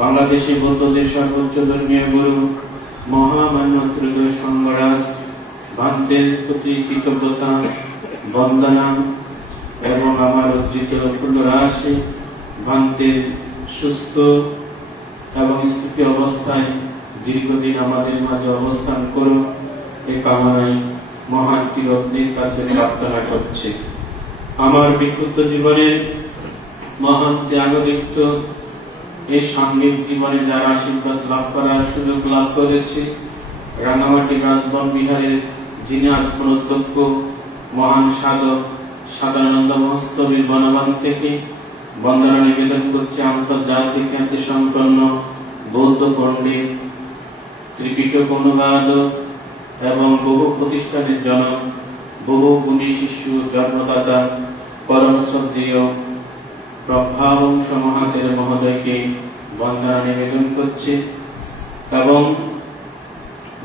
বাংলাদেশী বৌদ্ধদের সর্বোচ্চ ধর্মীয় গুরু মহামান্য ত্রয়োদশ সংঘরাজ ভান্তের প্রতি কৃতজ্ঞতা বন্দনা এবং আমার অর্জিত পুণ্যরাশি ভান্তের সুস্থ এবং স্থিতি অবস্থায় দীর্ঘদিন আমাদের মাঝে অবস্থান করুন এ কামনায় মহান কিরণের কাছে প্রার্থনা করছি। আমার বিক্ষুব্ধ জীবনের মহান ত্যাগদীপ্ত এই সাংঘিক জীবনে যার আশীর্বাদ লাভ করার সুযোগ লাভ করেছে, রাঙামাটি রাজবন বিহারের যিনি আত্মোদ্যোগ্য মহান সাধক সাদানন্দ মহস্তবীর বনবান থেকে বন্দনা নিবেদন করছে আন্তর্জাতিক খ্যাতি সম্পন্ন বৌদ্ধ পণ্ডিত, ত্রিপিটক অনুবাদক এবং বহু প্রতিষ্ঠানের জনক, বহু গুণী শিশু জন্মদাতা পরম শ্রদ্ধেয় প্রভাবংশ মহাতের মহোদয়কে বন্দনা নিবেদন করছে এবং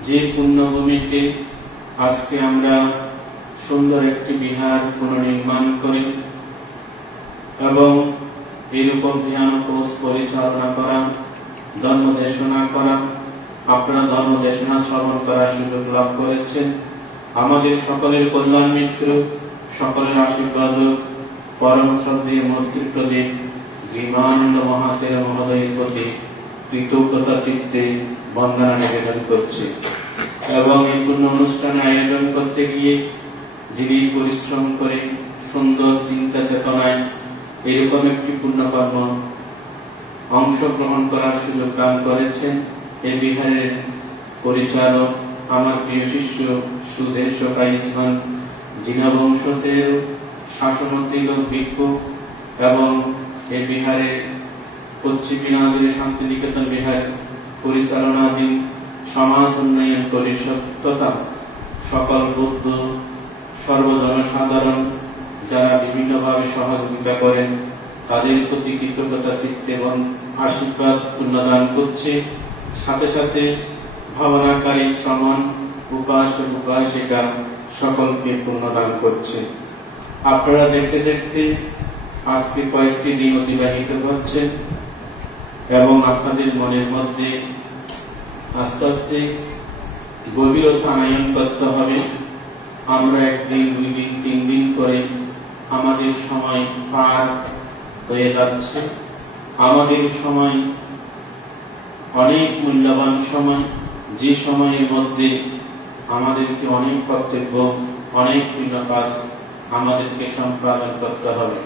যে পুণ্যভূমিতে আজকে আমরা সুন্দর একটি বিহার পুনর্নির্মাণ করি এবং এরকম ধ্যান কোর্স পরিচালনা করা, ধর্ম দেশনা করা, আপনারা ধর্ম দেশনা শ্রবণ করার সুযোগ লাভ করেছেন। আমাদের সকলের কল্যাণ মিত্র, সকলের আশীর্বাদ পরম শ্রদ্ধেয় মূর্তিপ্রদীপ জীবানন্দ মহাতের মহোদয়ের প্রতি কৃতজ্ঞতা চিত্তে বন্দনা নিবেদন করছে এবং এই পূর্ণ অনুষ্ঠানে আয়োজন করতে গিয়ে যিনি পরিশ্রম করে সুন্দর চিন্তা চেতনায় এরকম একটি পুণ্যকর্ম অংশগ্রহণ করার সুযোগ দান করেছেন এই বিহারের পরিচালক আমার প্রিয় শিষ্য সুধীর সকাইসমান জিনা বংশতের শাসনোদ্দিগ ভিক্ষু এবং এই বিহারের পশ্চিমী শান্তিনিকেতন বিহার পরিচালনাধীন সমাজ উন্নয়ন পরিষদ তথা সকল বৌদ্ধ সর্বজনসাধারণ যারা বিভিন্নভাবে সহযোগিতা করেন তাদের প্রতি কৃতজ্ঞতা চিত্তে এবং আশীর্বাদ পুণ্যদান করছে। সাথে সাথে ভাবনাকারী সমান উপাসক উপাসিকা সকলকে পুণ্যদান করছে। আপনারা দেখতে দেখতে আজকে কয়েকটি দিন অতিবাহিত হচ্ছে এবং আপনাদের মনের মধ্যে আস্তে আস্তে গভীরতা আনয়ন করতে হবে। আমরা একদিন, 2 দিন, 3 দিন করে আমাদের সময় পার হয়ে যাচ্ছে। আমাদের সময় অনেক মূল্যবান সময়, যে সময়ের মধ্যে আমাদেরকে অনেক কর্তব্য, অনেক পূর্ণ কাজ আমাদেরকে সম্পাদন করতে হবে।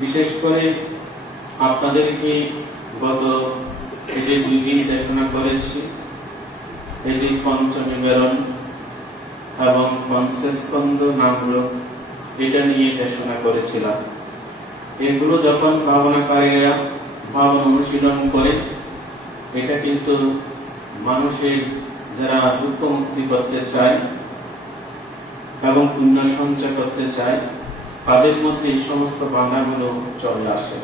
বিশেষ করে আপনাদেরকে গত এই যে 2 দিন দেশনা করেছি, এই যে পঞ্চনিবেদন এবং পঞ্চস্কন্ধ নামগুলো এটা নিয়ে দেশনা করেছিলাম। এগুলো যখন ভাবনাকারীরা ভাবনা অনুশীলন করে, এটা কিন্তু মানুষের যারা দুঃখ মুক্তি করতে চায় এবং পুণ্য সঞ্চয় করতে চায় তাদের মধ্যে এই সমস্ত বাধাগুলো চলে আসে।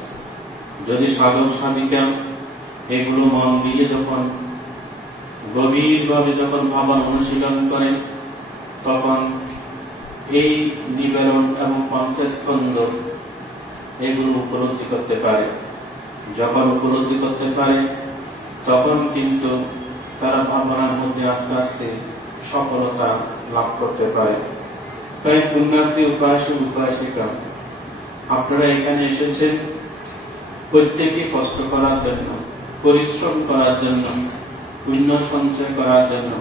যদি সাধক সাধিকা এগুলো মন দিয়ে যখন গভীরভাবে যখন ভাবনা অনুশীলন করেন, তখন এই নিবারণ এবং পঞ্চস্কন্ধ এগুলো উপলব্ধি করতে পারে। যখন উপলব্ধি করতে পারে তখন কিন্তু তারা ভাবনার মধ্যে আস্তে আস্তে সফলতা লাভ করতে পারে। তাই পুণ্যার্থী উপাসক উপাসিকা, আপনারা এখানে এসেছেন প্রত্যেকে কষ্ট করার জন্য, পরিশ্রম করার জন্য, পুণ্য সঞ্চয় করার জন্য,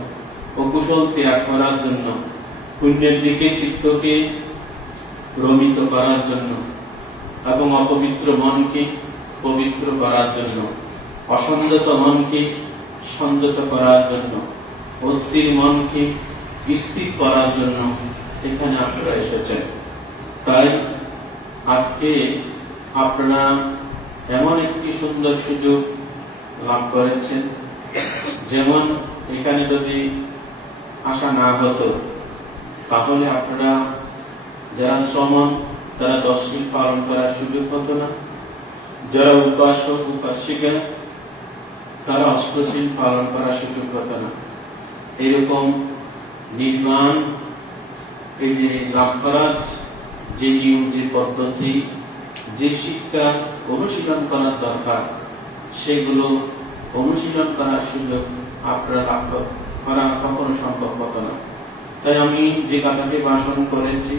অকুশল ত্যাগ করার জন্য, পুণ্যের দিকে চিত্তকে রমিত করার জন্য এবং অপবিত্র মনকে পবিত্র করার জন্য, অসংযত মনকে সংযত করার জন্য, অস্থির মনকে স্থির করার জন্য এখানে আপনারা এসেছেন। তাই আজকে আপনারা এমন একটি সুন্দর সুযোগ লাভ করেছেন, যেমন এখানে যদি আসা না হতো তাহলে আপনারা যারা শ্রমণ তারা দশটি পালন করার সুযোগ হতো না, যারা উপাসক উপাসিকা তারা অষ্টশীল পালন করার সুযোগ হতো না। এরকম নির্মাণ এই যে লাভ করার যে নিয়ম, যে পদ্ধতি, যে শিক্ষা অনুশীলন করার দরকার, সেগুলো অনুশীলন করার সুযোগ আপনারা লাভ করা কখনো সম্ভব হতো না। তাই আমি যে কথাটি ভাষণ করেছি,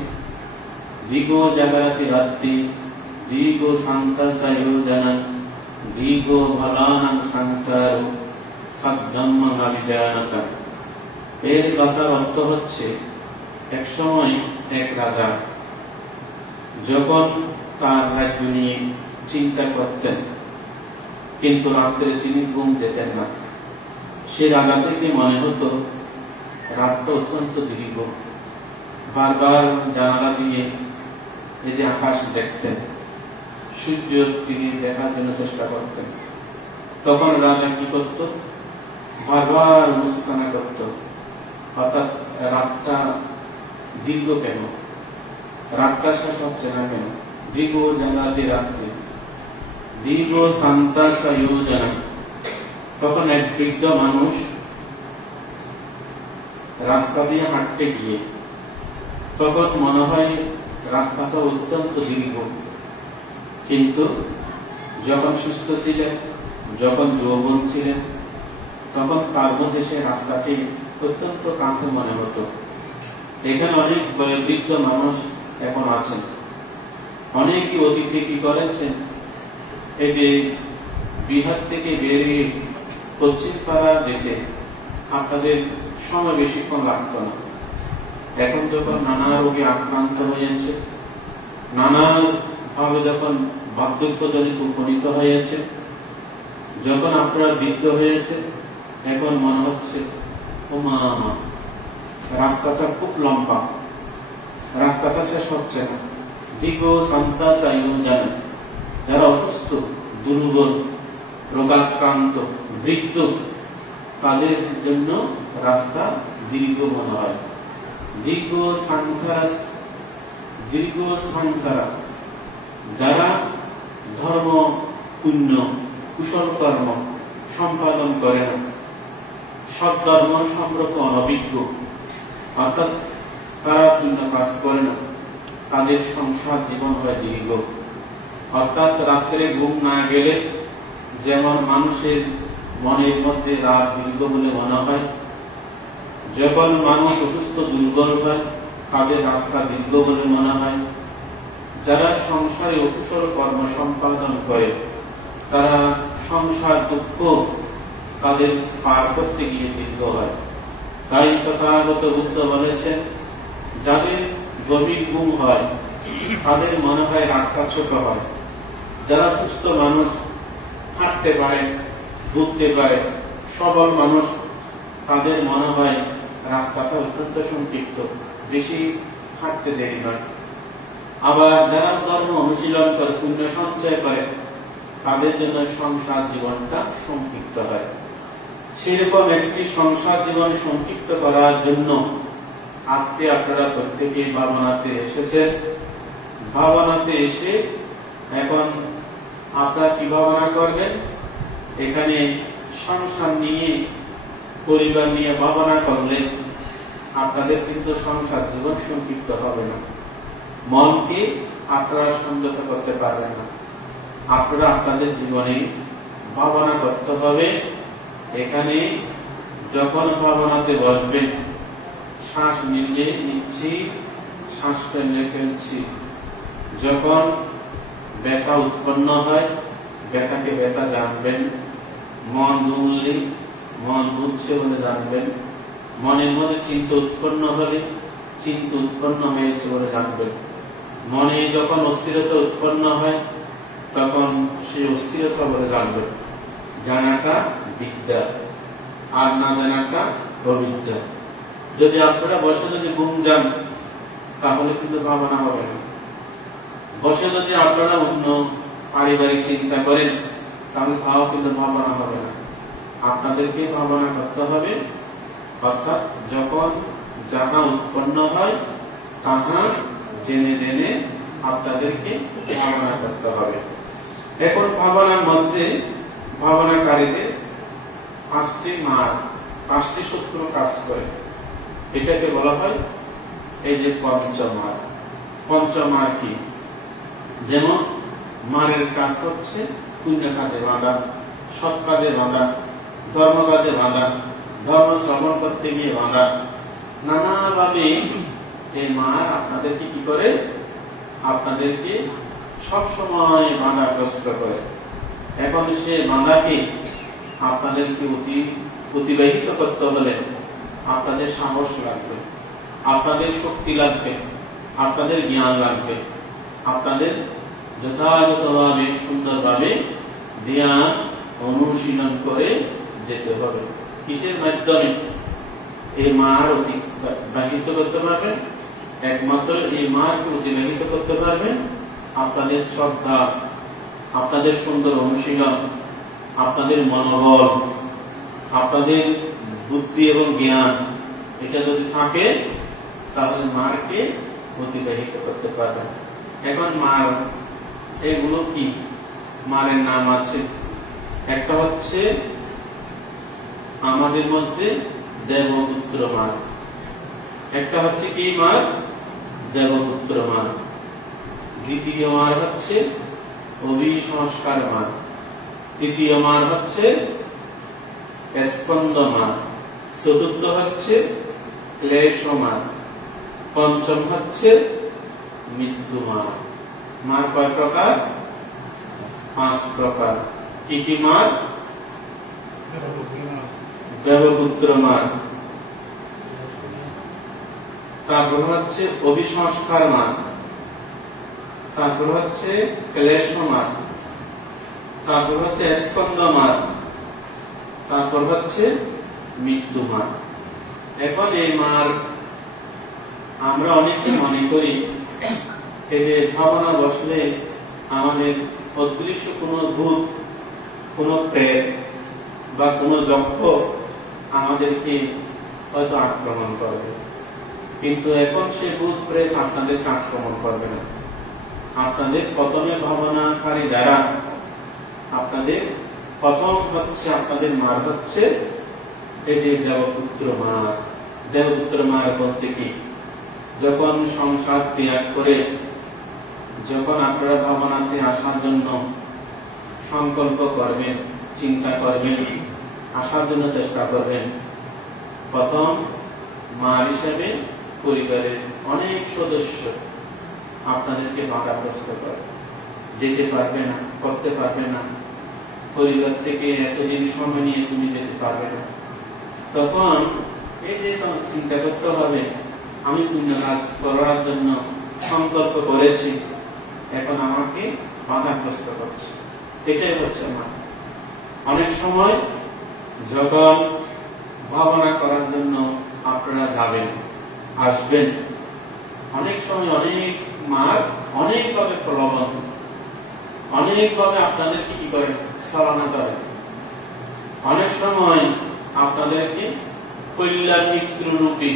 দিগো জাগরাতি রাত্রি দিগো শান্তা সায়োজনা দিগো ভলানাং সংসার সদ্ধম্মবিজানতা। এর কথার অর্থ হচ্ছে, এক সময় এক রাজা যখন তার রাজ্য নিয়ে চিন্তা করতেন, কিন্তু রাত্রে তিনি ঘুম যেতেন না। সে রাজা থেকে মনে হতো রাতটা অত্যন্ত দীর্ঘ। বারবার জানালা দিয়ে এই যে আকাশ দেখতেন, সূর্য তিনি দেখার জন্য চেষ্টা করতেন। তখন রাজা কি করত? বারবার অনুশোচনা করত, অর্থাৎ রাতটা দীর্ঘ কেন, রাতটা শেষ হচ্ছে না কেন? দীর্ঘ জানাতে রাত্রে দীর্ঘ শান্তা সায়োজনা। তখন এক বৃদ্ধ মানুষ রাস্তা দিয়ে হাঁটতে গিয়ে তখন মনে হয় রাস্তাটা অত্যন্ত দীর্ঘ, কিন্তু যখন সুস্থ ছিলেন, যখন যৌবন ছিলেন, তখন তার মধ্যে সে রাস্তাটি অত্যন্ত কাছে মনে হতো। এখানে অনেক বৃদ্ধ মানুষ এখন আছেন, অনেকই অতিথি কি করেছেন, এই যে বিহার থেকে বেরিয়ে পশ্চিম পাড়া যেতে আপনাদের সময় বেশিক্ষণ লাগতো না। এখন যখন নানা রোগে আক্রান্ত হয়েছে, নানা ভাবে যখন বার্ধক্যজনিত উপনীত হয়েছে, যখন আপনারা বৃদ্ধ হয়েছে, এখন মনে হচ্ছে ওমা রাস্তাটা খুব লম্বা, রাস্তাটা শেষ হচ্ছে না। দীর্ঘ শান্তা সায়োজনা। যারা অসুস্থ, দুর্বল, রোগাক্রান্ত, বৃদ্ধ, তাদের জন্য রাস্তা দীর্ঘ মনে হয়। দীর্ঘ সংসারা। যারা ধর্ম পুণ্য কুশল কর্ম সম্পাদন করে না, সৎকর্ম সম্পর্কে অনভিজ্ঞ, অর্থাৎ তারা পুণ্য কাজ করে না, তাদের সংসার জীবন হয় দীর্ঘ। অর্থাৎ রাত্রে ঘুম না গেলে যেমন মানুষের মনের মধ্যে রাত দীর্ঘ বলে মনে হয়, যখন মানুষ অসুস্থ দুর্বল হয় তাদের রাস্তা দীর্ঘ বলে মনে হয়। যারা সংসারে অকুশল কর্ম সম্পাদন করে তারা সংসার দুঃখ তাদের পার করতে গিয়ে দীর্ঘ হয়। তাই তথাগত বুদ্ধ বলেছেন, যাদের গভীর ঘুম হয় তাদের মনে হয় রাতটা ছোট হয়। যারা সুস্থ মানুষ, হাঁটতে পারে, ঘুরতে পারে, সবল মানুষ, তাদের মনে হয় রাস্তাটা অত্যন্ত সংক্ষিপ্ত, বেশি হাঁটতে দেরি নয়। আবার যারা ধর্ম অনুশীলন করে, পুণ্য সঞ্চয় করে, তাদের জন্য সংসার জীবনটা সংক্ষিপ্ত হয়। সেরকম একটি সংসার জীবন সংক্ষিপ্ত করার জন্য আজকে আপনারা প্রত্যেকে ভাবনাতে এসেছেন, ভাবনাতে এসে এখন আপনারা কি ভাবনা করবেন? এখানে সংসার নিয়ে, পরিবার নিয়ে ভাবনা করলে আপনাদের কিন্তু সংসার জীবন সংক্ষিপ্ত হবে না। মনকে আপনারা সংযত করতে পারবেন না। আপনারা আপনাদের জীবনে ভাবনা করতে হবে। এখানে যখন ভাবনাতে বসবেন, শ্বাস নিলে নিচ্ছি, শ্বাস ফেললে ফেলছি। যখন ব্যথা উৎপন্ন হয়, ব্যথাকে ব্যথা জানবেন। মন দুললে মন দুলছে বলে জানবেন। মনের মধ্যে চিন্তা উৎপন্ন হলে চিন্তা উৎপন্ন হয়েছে বলে জানবেন। মনে যখন অস্থিরতা উৎপন্ন হয় তখন সেই অস্থিরতা বলে জানবেন। জানাটা বিদ্যা, আর না জানাটা অবিদ্যা। যদি আপনারা বসে যদি ঘুম যান তাহলে কিন্তু ভাবনা হবে না। বসে যদি আপনারা অন্য পারিবারিক চিন্তা করেন তাহলে তাও কিন্তু ভাবনা হবে না। আপনাদেরকে ভাবনা করতে হবে, অর্থাৎ যখন যাহা উৎপন্ন হয় তাহা জেনে জেনে আপনাদেরকে ভাবনা করতে হবে। এখন ভাবনার মধ্যে ভাবনাকারীদের পাঁচটি সূত্র কাজ করে। এটাকে বলা হয় এই যে পঞ্চমার। পঞ্চমার কি? যেমন মারের কাজ হচ্ছে পুণ্য কাজে বাঁধা, সৎ কাজে বাঁধা, ধর্ম কাজে বাঁধা, ধর্ম শ্রবণ করতে গিয়ে বাঁধা। নানাভাবে এই মার আপনাদেরকে কি করে? আপনাদেরকে সবসময় বাঁধাগ্রস্ত করে। এখন সে বাঁধাকে আপনাদেরকে অতিবাহিত করতে হলে আপনাদের সাহস লাগবে, আপনাদের শক্তি লাগবে, আপনাদের জ্ঞান লাগবে, আপনাদের যথাযথভাবে সুন্দরভাবে ধ্যান অনুশীলন করে যেতে হবে। কিসের মাধ্যমে এই মার অতিবাহিত করতে পারবেন? একমাত্র এই মারকে অতিবাহিত করতে পারবেন আপনাদের শ্রদ্ধা, আপনাদের সুন্দর অনুশীলন, আপনাদের মনোবল, আপনাদের বুদ্ধি এবং জ্ঞান, এটা যদি থাকে তাহলে মারকে অতিবাহিত করতে পারবেন। এখন মার এগুলো কি? মারের নাম আছে। একটা হচ্ছে আমাদের মধ্যে দেবপুত্র মার। একটা হচ্ছে কি মার? দেবপুত্র মার। দ্বিতীয় মার হচ্ছে অভিসংস্কার মার। তৃতীয় মার হচ্ছে স্কন্দ মার। চতুর্থ হচ্ছে ক্লেশ মার। পঞ্চম হচ্ছে মৃত্যু মার। মার কয় প্রকার? 5 প্রকার। কি কি মার? দেবপুত্র মার, তারপর হচ্ছে অভিসংস্কার মার, তারপর হচ্ছে ক্লেশ মার, তারপর হচ্ছে স্কন্দ মার, তারপর হচ্ছে মৃত্যু মার। এখন এই মার আমরা অনেকে মনে করি এই যে ভাবনা বসলে আমাদের অদৃশ্য কোন ভূত, কোন প্রেত বা কোন যক্ষ আমাদেরকে হয়তো আক্রমণ করবে, কিন্তু এখন সে ভূত প্রেত আপনাদেরকে আক্রমণ করবে না। আপনাদের প্রথমে ভাবনাকারী দ্বারা আপনাদের প্রথম হচ্ছে আপনাদের মার হচ্ছে এই যে দেবপুত্র মার। দেবপুত্র মার বলতে কি? যখন সংসার ত্যাগ করে যখন আপনারা ভাবনাতে আসার জন্য সংকল্প করবেন, চিন্তা করবেন, আসার জন্য চেষ্টা করবেন, প্রথম মার হিসেবে পরিবারের অনেক সদস্য আপনাদেরকে বাধাগ্রস্ত করে, যেতে পারবে না, করতে পারবে না, পরিবার থেকে এতদিন সময় নিয়ে তুমি যেতে পারবে না। তখন এই যে তোমার চিন্তা করতে হবে, আমি পুণ্য কাজ করার জন্য সংকল্প করেছি, এখন আমাকে বাধাগ্রস্ত করছে। এটাই হচ্ছে আমার। অনেক সময় যখন ভাবনা করার জন্য আপনারা যাবেন, আসবেন, অনেক সময় অনেক মার অনেকভাবে প্রলোভন, অনেকভাবে আপনাদেরকে কি করে? ছলনা করে। অনেক সময় আপনাদেরকে কল্যাণ মিত্র রূপে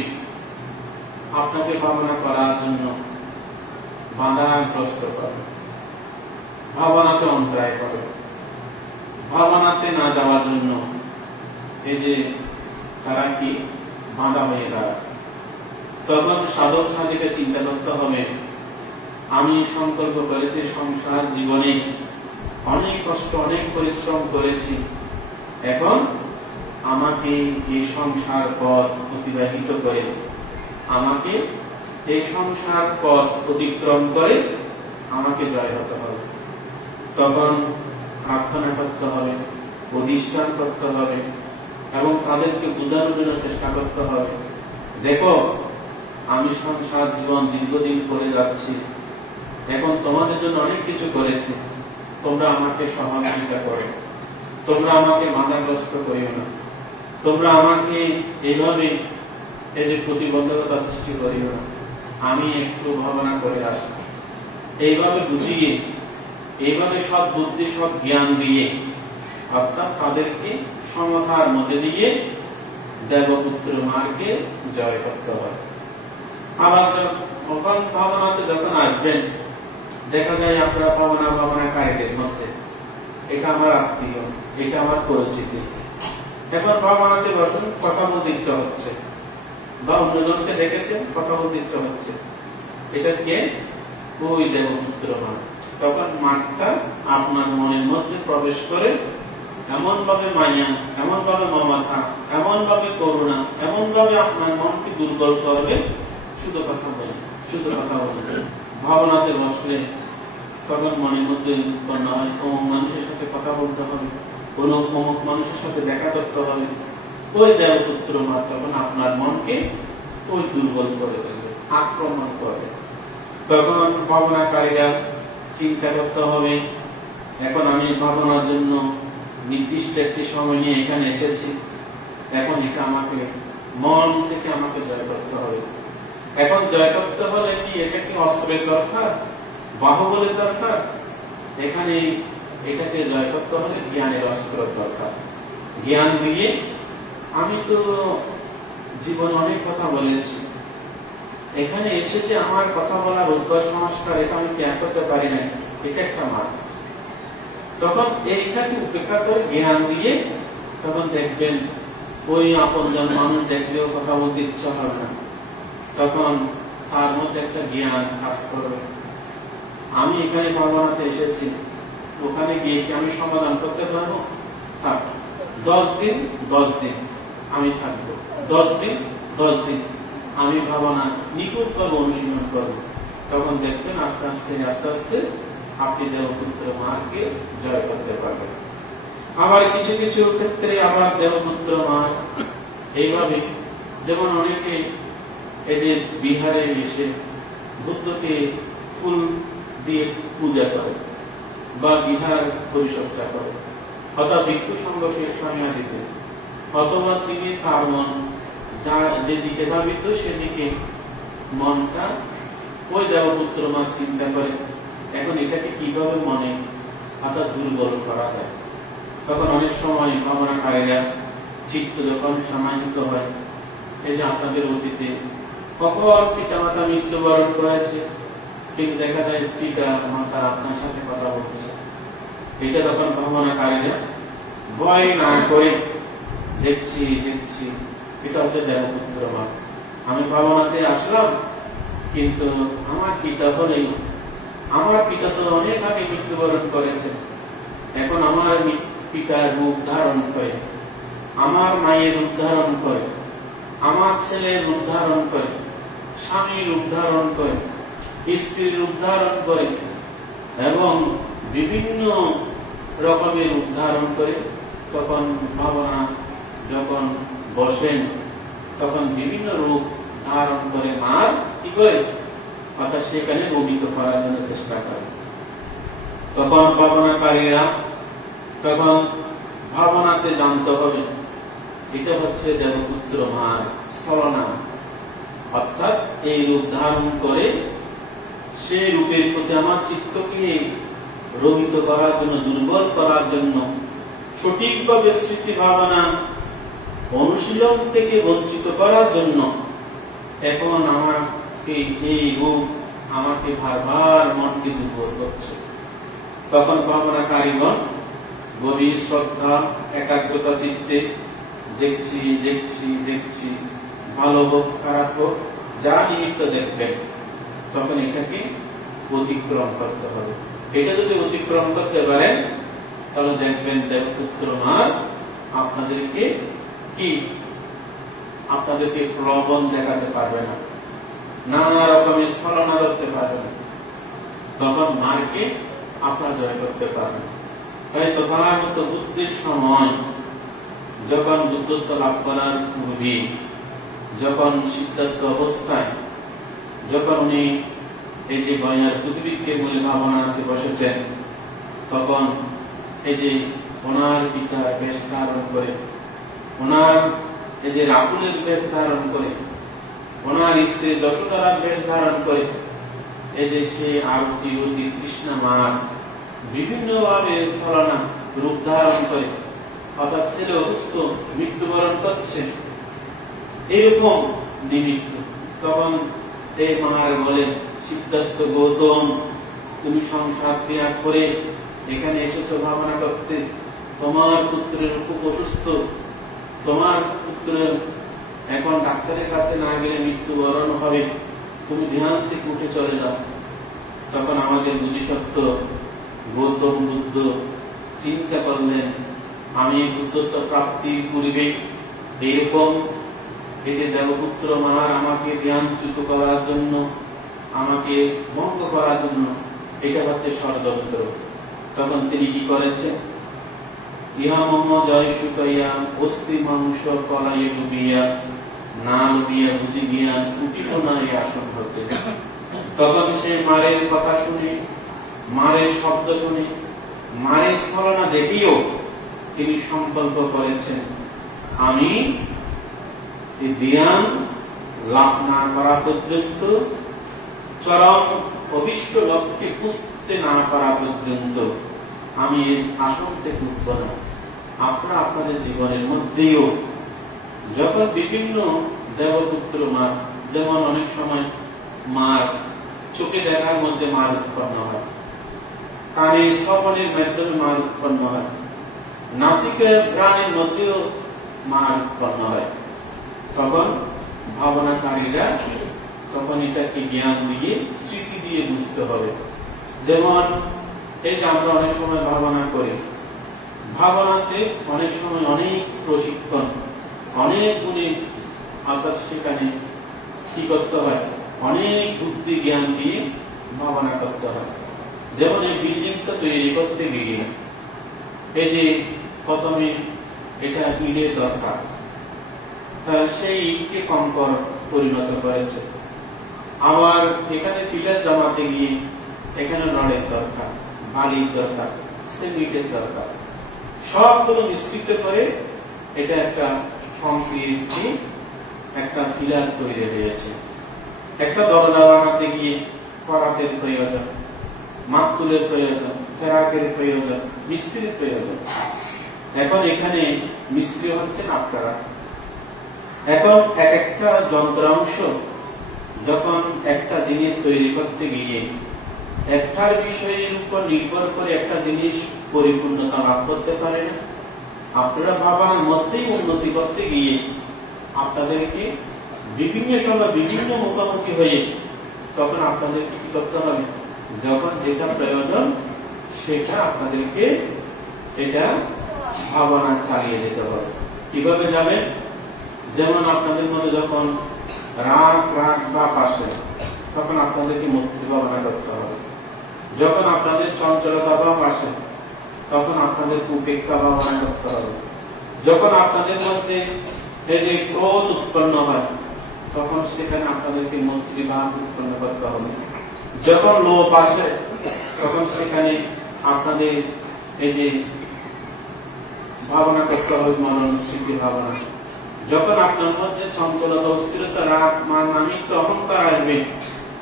আপনাকে ভাবনা করার জন্য বাধাগ্রস্ত করে, ভাবনাতে অন্তরায় করে, ভাবনাতে না যাওয়ার জন্য এই যে তারা কি বাধা হয়ে দাঁড়ায়। তখন সাধক সাধিকা চিন্তা করতে হবে, আমি সংকল্প করেছি সংসার জীবনে অনেক কষ্ট অনেক পরিশ্রম করেছি, এখন আমাকে এই সংসার পথ অতিবাহিত করে, আমাকে এই সংসার পথ অতিক্রম করে আমাকে জয় হতে হবে। তখন প্রার্থনা করতে হবে, অধিষ্ঠান করতে হবে এবং তাদেরকে বোঝানোর জন্য চেষ্টা করতে হবে, দেখো আমি সংসার জীবন দীর্ঘদিন করে যাচ্ছি, এখন তোমাদের জন্য অনেক কিছু করেছি, তোমরা আমাকে সহযোগিতা করো, তোমরা আমাকে বাধাগ্রস্ত করিও না, তোমরা আমাকে এইভাবে এই যে প্রতিবন্ধকতা সৃষ্টি করিও না, আমি একটু ভাবনা করে আসি। এইভাবে বুঝিয়ে, এইভাবে সব বুদ্ধি সব জ্ঞান দিয়ে, অর্থাৎ তাদেরকে সমতার মধ্যে দিয়ে দেবপুত্র মার্গে জয় করতে হয়। আবার যখন ভাবনাতে যখন আসবেন, দেখা যায় আপনারা ভাবনাকারীদের মধ্যে এটা আমার আত্মীয়, এটা আমার পরিচিতি, এখন ভাবনাতে বসুন, কথা বলতে ইচ্ছা হচ্ছে বা অন্যজনকে দেখেছেন কথা বলতে ইচ্ছা হচ্ছে, এটা কে? ওই দেবপুত্র মার্গ। তখন মার্গটা আপনার মনের মধ্যে প্রবেশ করে এমন ভাবে মায়া, এমন ভাবে মমতা, এমন ভাবে করুণা, এমন ভাবে আপনার মনকে দুর্বল করবে, শুধু কথা বলে, শুধু কথা বলে। ভাবনাতে বসলে তখন মনের মধ্যে উৎপন্ন হয়, অমুক মানুষের সাথে কথা বলতে হবে, অমুক মানুষের সাথে দেখা করতে হবে। ওই দেবপুত্র মা তখন আপনার মনকে ওই দুর্বল করে দেবে, আক্রমণ করবে। তখন ভাবনাকারীরা চিন্তা করতে হবে, এখন আমি ভাবনার জন্য নির্দিষ্ট একটি সময় নিয়ে এখানে এসেছি, এখন এটা আমাকে মন থেকে আমাকে জয় করতে হবে। এখন জয় করতে হলে কি এটা কি অস্ত্রের দরকার, বাহুবলের দরকার? এখানে এটাকে জয় করতে হলে জ্ঞানের অস্ত্র দরকার। জ্ঞান দিয়ে আমি তো জীবনে অনেক কথা বলেছি, এখানে এসে যে আমার কথা বলার অভ্যাস সংস্কার এটা আমি ত্যাগ করতে পারি না, এটা একটা মার্গ। তখন এইটাকে উপেক্ষা করে জ্ঞান দিয়ে তখন দেখবেন ওই আপনজন মানুষ দেখলেও কথা বলতে ইচ্ছা হবে না, তখন তার মধ্যে একটা জ্ঞান কাজ করবে। আমি এখানে ভাবনাতে এসেছি, ওখানে গিয়ে কি আমি সমাধান করতে পারবো? 10 দিন 10 দিন আমি থাকবো, 10 দিন 10 দিন আমি ভাবনা নিখুঁত ভাবে অনুশীলন করবো। তখন দেখবেন আস্তে আস্তে আস্তে আস্তে আপনি দেবপুত্র মাকে জয় করতে পারবেন। আবার কিছু কিছু ক্ষেত্রে আবার দেবপুত্র মা এইভাবে, যেমন অনেকে এদের বিহারে এসে বুদ্ধকে ফুল দিয়ে পূজা করে বা বিহার পরিচর্যা করে, অথবা ভিক্ষু সংঘকে ইসলামিয়া দিতে, অথবা তিনি তার মন যেদিকে ধাবিত সেদিকে মনটা ওই দেবপুত্র মা চিন্তা করে, এখন এটাকে কিভাবে মনে অর্থাৎ দুর্বল করা যায়। তখন অনেক সময় ভাবনাকারীরা চিত্ত যখন সমাহিত হয়, এই যে আপনাদের অতীতে কখন পিতা মাতা মৃত্যুবরণ করেছে, কিন্তু দেখা যায় পিতা মাতা আপনার সাথে কথা বলছে, এটা তখন ভাবনাকারীরা ভয় না করে দেখছি দেখছি এটা হচ্ছে দেবপুত্র মা, আমি ভাবনাতে আসলাম, কিন্তু আমার পিতা হলেই, আমার পিতা তো অনেক আগে মৃত্যুবরণ করেছে, এখন আমার পিতার রূপ ধারণ করে, আমার মায়ের রূপ ধারণ করে, আমার ছেলের রূপ ধারণ করে, স্বামীর রূপ ধারণ করে, স্ত্রীর রূপ ধারণ করে এবং বিভিন্ন রকমের রূপ ধারণ করে। তখন ভাবনা যখন বসেন তখন বিভিন্ন রূপ ধারণ করে মার কি করে, অর্থাৎ সেখানে রোগিত করার জন্য চেষ্টা করে। তখন ভাবনাকারীরা তখন ভাবনাতে জানতে হবে এটা হচ্ছে দেবপুত্র মার ছলনা, অর্থাৎ এই রূপ ধারণ করে সেই রূপের প্রতি আমার চিত্তকে রোগিত করার জন্য, দুর্বল করার জন্য, সঠিকভাবে স্মৃতি ভাবনা অনুশীলন থেকে বঞ্চিত করার জন্য এখন আমাকে এই রূপ আমাকে বারবার মনকে দুর্বল করছে। তখন ভাবনাকারীগণ গভীর শ্রদ্ধা একাগ্রতা চিত্তে দেখছি দেখছি দেখছি, ভালো হোক খারাপ হোক যা নিমিত্ত দেখবেন, তখন এটাকে অতিক্রম করতে হবে। এটা যদি অতিক্রম করতে পারেন তাহলে দেখবেন দেবপুত্র মার আপনাদেরকে প্রলোভন দেখাতে পারবে না, নানা রকমের ছলনা করতে পারবে না, তখন মারকে আপনার জয় করতে পারবেন। তাই তথাগত বুদ্ধির সময় যখন বুদ্ধত্ব লাভ করার পূর্বে, যখন সিদ্ধার্থ অবস্থায়, যখন উনি এই যে গয়ার পৃথিবীকে বলে ভাবনাতে বসেছেন, তখন এই যে ওনার পিতার বেশ ধারণ করে, ওনার এই যে রাহুলের বেশ ধারণ করে, ওনার স্ত্রী যশোদারার বেশ ধারণ করে, এই যে সে আরতি অতি কৃষ্ণ মার বিভিন্ন ভাবে ছলনা রূপ ধারণ করে, অর্থাৎ ছেলে অসুস্থ মৃত্যুবরণ করছে, এরকম নিমিত্ত। তখন এই মার বলে, সিদ্ধার্থ গৌতম, তুমি সংসার ত্যাগ করে এখানে এসেছো ভাবনা করতে, তোমার পুত্রের খুব অসুস্থ, তোমার পুত্রের এখন ডাক্তারের কাছে না গেলে মৃত্যুবরণ হবে, তুমি ধ্যান থেকে উঠে চলে যাও। তখন আমাদের বুদ্ধিসত্ত্ব গৌতম বুদ্ধ চিন্তা করলেন, আমি বুদ্ধত্ব প্রাপ্তির পূর্বে এরকম এই যে দেবপুত্র মার আমাকে জ্ঞানচ্যুত করার জন্য, আমাকে ভঙ্গ করার জন্য, এটা হচ্ছে ষড়যন্ত্র। তখন তিনি কি করেছেন, ইহা মম জয় শুকাইয়া অস্থি মাংস কলাইয়ে ডুবিয়া না ডুবিয়া বুঝি জ্ঞান উঠিল না এই আসন হতে। তখন সে মারের কথা শুনে, মারের শব্দ শুনে, মারের ছলনা দেখিও তিনি সংকল্প করেছেন, আমি এই জ্ঞান লাভ না করা পর্যন্ত, চরম অভিষ্ট লক্ষ্যে পুষতে না পারা পর্যন্ত আমি এই আসন থেকে উঠব না। আপনারা আপনাদের জীবনের মধ্যেও যখন বিভিন্ন দেবপুত্র মার, যেমন অনেক সময় মার চোখে দেখার মধ্যে মার উৎপন্ন হয়, কানে শ্রবণের মাধ্যমে মার উৎপন্ন হয়, নাসিকের প্রাণের মধ্যেও মার উৎপন্ন হয়, তখন ভাবনাকারীরা তখন এটাকে জ্ঞান দিয়ে স্মৃতি দিয়ে বুঝতে হবে। যেমন এই যে আমরা অনেক সময় ভাবনা করি, ভাবনাতে অনেক সময় অনেক প্রশিক্ষণ, অনেক গুণে আকাশ সেখানে কি করতে হয়, অনেক বুদ্ধি জ্ঞান দিয়ে ভাবনা করতে হয়। যেমন এই বিল্ডিংটা তৈরি করতে গিয়ে এই যে প্রথমে এটা ইটের দরকার, সেই ইটকে কঙ্কর পরিণত করেছে, আবার এখানে পিলার জমাতে গিয়ে এখানে রডের দরকার, বালির দরকার, সিমেন্টের দরকার, সবগুলো মিশ্রিত করে এটা একটা কংক্রিট একটা পিলার তৈরি হয়েছে। একটা দরজা বানাতে গিয়ে করাতের প্রয়োজন, মাতুলের প্রয়োজন, ফেরাকের প্রয়োজন, মিস্ত্রির প্রয়োজন। এখন এখানে মিস্ত্রি হচ্ছেন আপনারা। এখন এক একটা যন্ত্রাংশ যখন একটা জিনিস তৈরি করতে গিয়ে একটার বিষয়ের উপর নির্ভর করে একটা জিনিস পরিপূর্ণতা লাভ করতে পারে না। আপনারা ভাবনার মধ্যেই উন্নতি করতে গিয়ে আপনাদেরকে বিভিন্ন সময় বিভিন্ন মুখোমুখি হয়ে তখন আপনাদেরকে কি করতে হবে, যখন যেটা প্রয়োজন সেটা আপনাদেরকে এটা ভাবনা চালিয়ে যেতে হবে। কিভাবে যাবেন, যেমন আপনাদের মধ্যে যখন রাগ বা পাশে, তখন আপনাদেরকে মুক্তি ভাবনা করতে হবে। যখন আপনাদের চঞ্চলতা বা পাশে, তখন আপনাদেরকে উপেক্ষা ভাবনা করতে হবে। যখন আপনাদের মধ্যে এই যে ক্রোধ উৎপন্ন হয়, তখন সেখানে আপনাদেরকে মৈত্রী ভাব উৎপন্ন করতে হবে। যখন লোভ আসে, তখন সেখানে আপনাদের এই যে ভাবনা করতে হবে মনন স্মৃতি ভাবনা। যখন আপনার মধ্যে চঞ্চলতা, অস্থিরতা, রাগ, মান, আমিত্ব, অহংকার আসবে,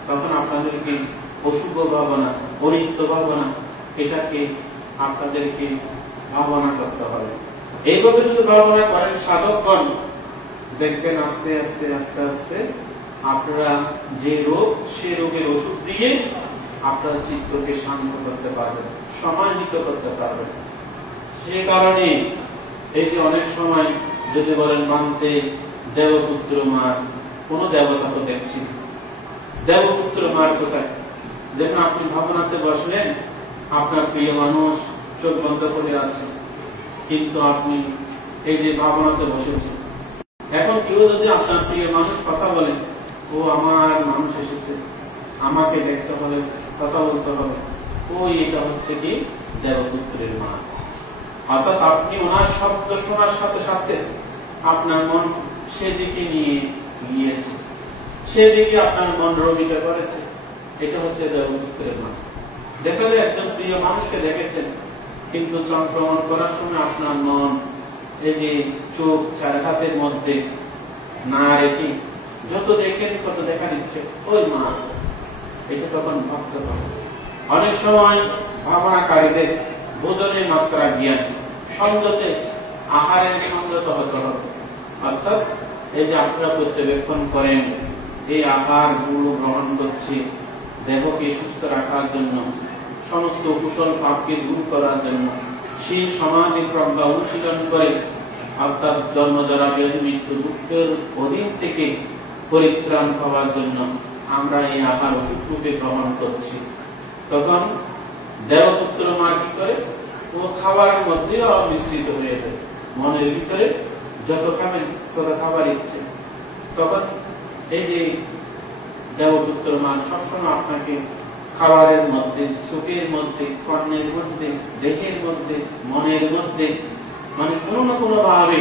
তখন আপনাদেরকে অশুভ ভাবনা, অনিত্য ভাবনা, এটাকে আপনাদেরকে ভাবনা করতে হবে। এইভাবে যদি ভাবনা করেন সাধকগণ, দেখবেন আস্তে আস্তে আস্তে আস্তে আপনারা যে রোগ, সে রোগের ওষুধ দিয়ে আপনার চিত্তকে শান্ত করতে পারবেন, সমাহিত করতে পারবেন। সে কারণে এই যে অনেক সময় যদি বলেন মানতে দেবপুত্র মার, কোন দেবতা তো দেখছি, দেবপুত্র মার কোথায়? যেমন আপনি ভাবনাতে বসলেন, আপনার প্রিয় মানুষ চোখ বন্ধ করে আছে, কিন্তু আপনি এই যে ভাবনাতে বসেছেন, এখন কেউ যদি আপনার প্রিয় মানুষ কথা বলে, ও আমার মানুষ এসেছে, আমাকে দেখতে হবে, কথা বলতে হবে, ওই এটা হচ্ছে কি দেবপুত্রের মা। অর্থাৎ আপনি ওনার শব্দ শোনার সাথে সাথে আপনার মন সেদিকে নিয়ে গিয়েছে, সেদিকে আপনার মন রমিত করেছে, এটা হচ্ছে দেবপুত্রের মা। দেখা যায় একজন প্রিয় মানুষকে দেখেছেন, কিন্তু সংক্রমণ করার সময় আপনার মন এই যে চোখ চার হাতের মধ্যে না রেখে যত দেখেন কত দেখা দিচ্ছে ওই মা, এটা তখন ভক্ত হবে। অনেক সময় ভাবনাকারীদের বোধনের মাত্রা জ্ঞান সংযতে, আহারের সংযত হতে হবে। অর্থাৎ এই যে আপনারা পর্যবেক্ষণ করেন, এই আহার গুলো গ্রহণ করছে দেহকে সুস্থ রাখার জন্য, সমস্ত কুশল পাপকে দূর করার জন্য, শীল সমাধি প্রজ্ঞা অনুশীলন করে অর্থাৎ জন্ম জরা ব্যাধি মৃত্যু দুঃখের অধীন থেকে পরিত্রাণ পাওয়ার জন্য আমরা এই আহার ওষুধ রূপে গ্রহণ করছি। তখন দেবপুত্র মা কি করে, ও খাবারের মধ্যে মিশ্রিত হয়ে যায়, মনের ভিতরে যত খাবেন তত খাবার ইচ্ছে। তখন এই যে দেবপুত্র মা সবসময় আপনাকে খাবারের মধ্যে, সুখের মধ্যে, কর্ণের মধ্যে, দেহের মধ্যে, মনের মধ্যে, মানে কোনো না কোনো ভাবে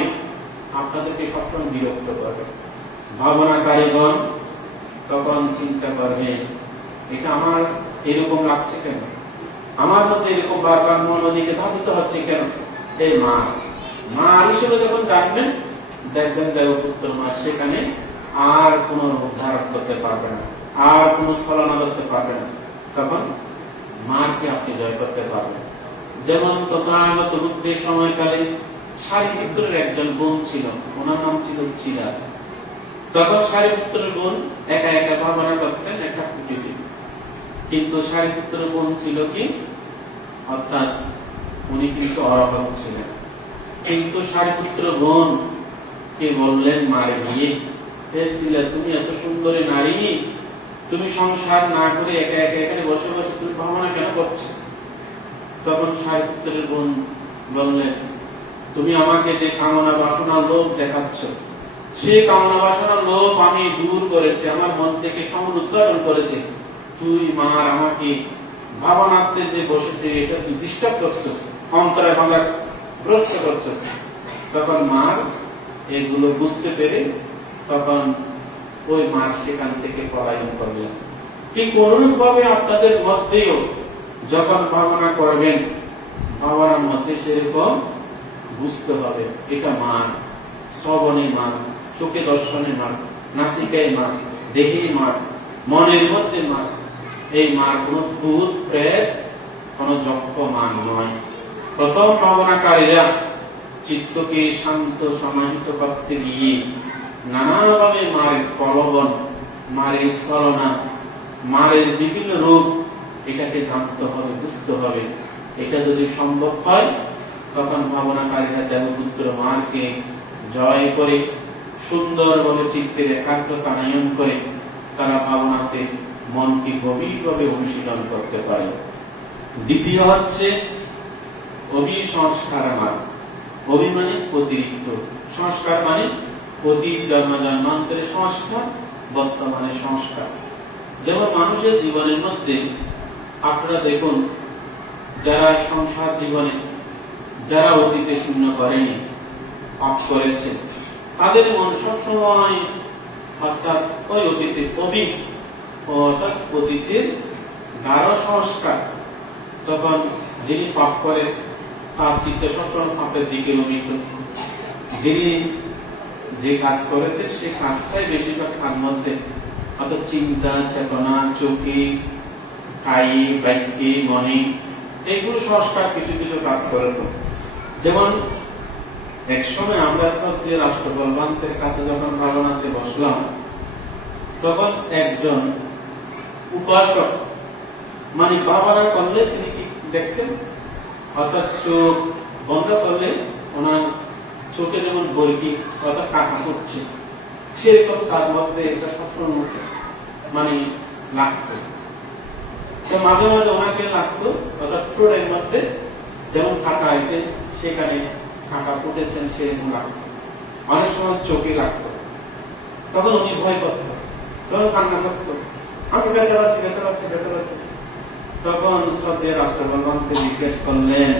আপনাদেরকে সবসময় বিরক্ত করবে। ভাবনাকারীগণ তখন চিন্তা করবেন, এটা আমার এরকম লাগছে কেন, আমার মধ্যে এরকম বারবার মন ওদিকে ধাবিত হচ্ছে কেন? এই মা, মা হিসেবে যখন ডাকবেন, দেখবেন দেবপুত্র মা সেখানে আর কোন উদ্ধার করতে পারবে না, আর কোন ছলনা করতে পারবে না। তখন মাকে আপনি জয় করতে পারবেন। যেমন তথাগত রূপের সময়কালে সারিপুত্রের একজন বোন ছিল, ওনার নাম ছিল চিরা। তখন সারিপুত্রের বোন একা একা ভাবনা করতেন একটা কুটিতে, কিন্তু সারিপুত্রের বোন ছিল কি, অর্থাৎ উনি কিন্তু অরহত ছিলেন। কিন্তু সারিপুত্র বোন কে বললেন মারে গিয়ে, তুমি এত সুন্দরী নারী, তুমি সংসার না করে একা একা এখানে বসে বসে তুমি ভাবনা কেন করছো? তখন সারিপুত্রের বোন বললেন, তুমি আমাকে যে কামনা বাসনা লোভ দেখাচ্ছ, সেই কামনা বাসনা লোভ আমি দূর করেছি, আমার মন থেকে সমুদ্রণ করেছে। তুই মার আমাকে ভাবনাতে যে বসেছে এটা তুই ডিস্টার্ব করছিস, অন্তরে ভাঙা গ্রস্ত করছিস। তখন মার এগুলো বুঝতে পেরে তখন ওই মার সেখান থেকে পলায়ন করলেন। ঠিক অনুরূপ ভাবে আপনাদের মধ্যেও যখন ভাবনা করবেন, ভাবনার মধ্যে সেরকম বুঝতে হবে এটা মান, শ্রবণে মান, চোখে দর্শনে মান, নাসিকায় মান, দেহে মান, মনের মধ্যে মান। এই মান কোন ভূত প্রেত কোন যক্ষ মান নয়। প্রথম ভাবনাকারীরা চিত্তকে শান্ত সমাহিত করতে গিয়ে নানাভাবে মারের প্রলোভন, মারের ছলনা, মারের বিভিন্ন রূপ, এটাকে জানতে হবে, বুঝতে হবে। এটা যদি সম্ভব হয় তখন ভাবনাকারীরা দেবপুত্র মাকে জয় করে সুন্দরভাবে চিত্তের একাগ্রতা আনয়ন করে তারা ভাবনাতে মনকে গভীরভাবে অনুশীলন করতে পারে। দ্বিতীয় হচ্ছে অভিসংস্কার মান। অভি মানে অতিরিক্ত, সংস্কার মানে অতীত জন্ম জন্মান্তরের সংস্কার, বর্তমানে সংস্কার। যেমন মানুষের জীবনের মধ্যে আপনারা দেখুন, যারা সংসার জীবনে যারা অতীতে শূন্য করেনি, পাপ করেছে, তাদের মন সবসময় অর্থাৎ ওই অতীতে অর্থাৎ অতীতের গাঢ় সংস্কার। তখন যিনি পাপ করে তার চিত্ত সবসময় পাপের দিকে রমিত। যিনি যে কাজ করেছে সে কাজটাই বেশিরভাগ তার মধ্যে, অর্থাৎ চিন্তা চেতনা, চোখে, কায়ে, বাক্যে, মনে, এইগুলো সংস্কার কিছু কিছু কাজ করে। তো যেমন এক সময় আমরা শ্রদ্ধেয় রাষ্ট্র বলবান্তের কাছে যখন ভাবনাতে বসলাম, তখন একজন উপাসক, মানে বাবারা করলে তিনি কি দেখতেন, অর্থাৎ চোখ বন্ধ করলে ওনার চোখে যেমন বর্গি অর্থাৎ কাটা করছে, সেরকম তার মধ্যে এটা সবসময় মানে লাগতো। তো মাঝে মাঝে ওনাকে লাগতো, অর্থাৎ ঠোঁটের মধ্যে যেমন কাটা আইতে সেখানে কাটা ফুটেছেন সেরকম লাগতো, অনেক সময় চোখে লাগতো। তখন উনি ভয় করতেন, তখন কান্না করতো, আমি বেঁচে পাচ্ছি বেঁচে পাচ্ছি বেঁচে পাচ্ছি। তখন সত্যের রাষ্ট্রবর্মনকে জিজ্ঞেস করলেন,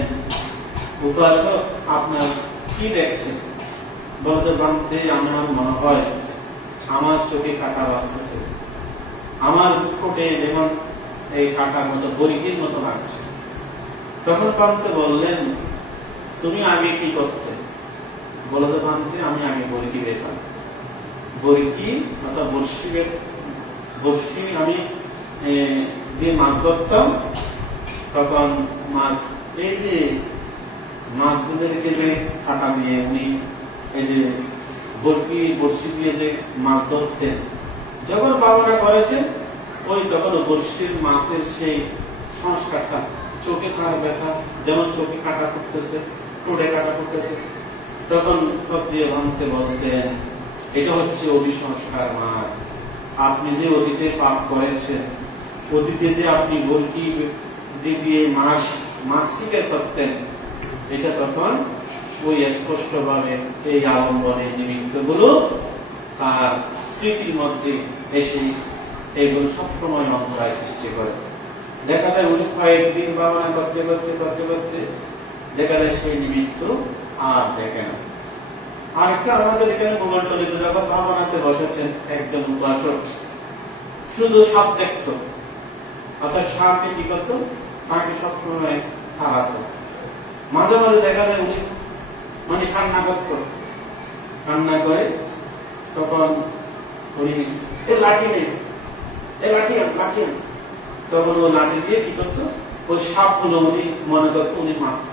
উপাসক আপনার কি দেখছেন? বলতে বাঁধতে আমার মনে হয় আমার চোখে কাটা বাঁচতেছে, আমার ঠোঁটে যেমন এই কাটার মতো বরিকির মতো লাগছে। তখন বাঁধতে বললেন, তুমি আগে কি করতে? বলতে বাঁধতে আমি আগে বরিকি বেতাম, বরিকি অর্থাৎ বর্ষি আমি দিয়ে মাছ ধরতাম। তখন মাছ, এই যে মাছগুলোকে যে কাটা দিয়ে উনি এই যে বর্ষি দিয়ে যে মাছ ধরতেন, যখন বাবারা করেছে ওই তখন বর্ষির মাছের সেই সংস্কারটা চোখে কার ব্যথা, যেমন চোখে কাটা করতেছে, টোড়ে কাটা করতেছে, তখন সব দিয়ে ভাঙতে বলতেন, এটা হচ্ছে অভিসংস্কার মাছ। আপনি যে অতীতে পাপ করেছেন, অতীতে যে আপনি বর্গি দিয়ে মাছ শিকার করতেন, এটা তখন ওই স্পষ্ট ভাবে এই আলম্বনের নিমিত্ত গুলো তার স্মৃতির মধ্যে এসে এইগুলো সবসময় অন্তরায় সৃষ্টি করে। দেখা যায় উনি কয়েকদিন ভাবনা করতে করতে করতে করতে দেখা যায় সেই নিমিত্ত আর দেখে না। আরেকটা আমাদের এখানে মোগলটলিত যখন ভাবনাতে বসেছেন একজন উপাসক শুধু সাপ দেখত, অর্থাৎ সাপে কি করত, তাকে সবসময় হারাতো। মাঝে মাঝে দেখা যায় উনি মানে কান্না করত, কান্না করে তখন উনি লাঠি নেই, লাঠি আন, তখন ও লাঠি দিয়ে কি করত, ওই সাপ গুলো উনি মনে করত উনি মারত।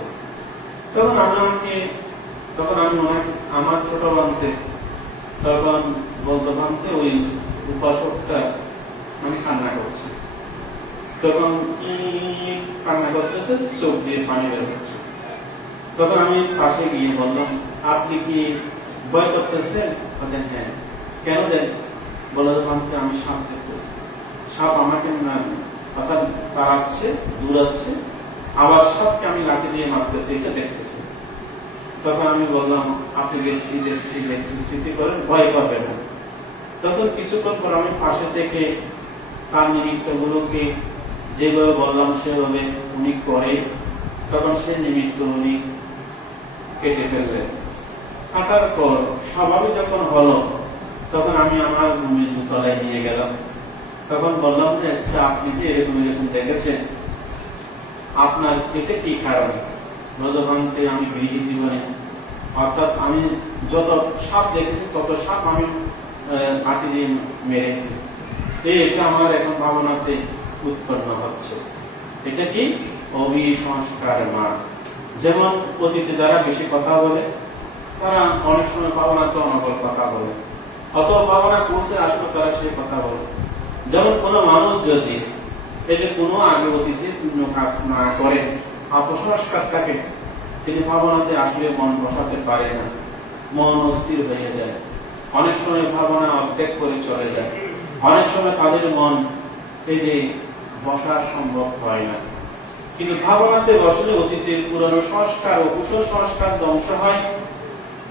তখন আমি আমার ছোট বানতে তখন বলতো বানতে ওই উপাসকটা মানে কান্না করছে, তখন কান্না করতেছে, চোখ দিয়ে পানি বের হচ্ছে। তখন আমি পাশে গিয়ে বললাম, আপনি কি ভয় করতেছেন? বললেন হ্যাঁ। কেন দেন? বলে বানতে আমি সাপ দেখতেছি, সাপ আমাকে অর্থাৎ তাড়াচ্ছে, দূরাচ্ছে, আবার সাপকে আমি লাঠি দিয়ে মারতেছি, এটা দেখতেছি। তখন আমি বললাম, আপনি দেখছি স্মৃতি করেন, ভয় করবেন না। তখন কিছুক্ষণ পর আমি পাশে থেকে তার নিমিত্ত গুলোকে যেভাবে বললাম সেভাবে উনি করে, তখন সে নিমিত্ত উনি কেটে ফেললেন। কাটার পর স্বাভাবিক যখন হলো, তখন আমি আমার ভূমির তলায় নিয়ে গেলাম। তখন বললাম যে আচ্ছা, আপনি যে এরকম এরকম দেখেছেন, আপনার এটা কি কারণ? ব্রতভান্তে আমি গৃহী জীবনে অর্থাৎ আমি যত সাপ দেখেছি তত সাপ আমি কাটি দিয়ে মেরেছি, এটা আমার এখন ভাবনাতে উৎপন্ন হচ্ছে। এটা কি? অভিসংস্কার মান। যেমন অতীতে যারা বেশি কথা বলে তারা অনেক সময় ভাবনাতে অনকল কথা বলে, অথবা ভাবনা পৌঁছে আসলে তারা সেই কথা বলে। যেমন কোন মানুষ যদি এই যে কোনো আগে অতীতে পূর্ণ কাজ না করে, অপসংস্কার থাকে, তিনি ভাবনাতে আসলে মন বসাতে পারে না, মন অস্থির হয়ে যায়। অনেক সময় ভাবনা অর্ধেক করে চলে যায়, অনেক সময় তাদের মন এই যে বসা সম্ভব হয় না। কিন্তু ভাবনাতে বসলে অতীতের পুরনো সংস্কার ও কুশল সংস্কার ধ্বংস হয়,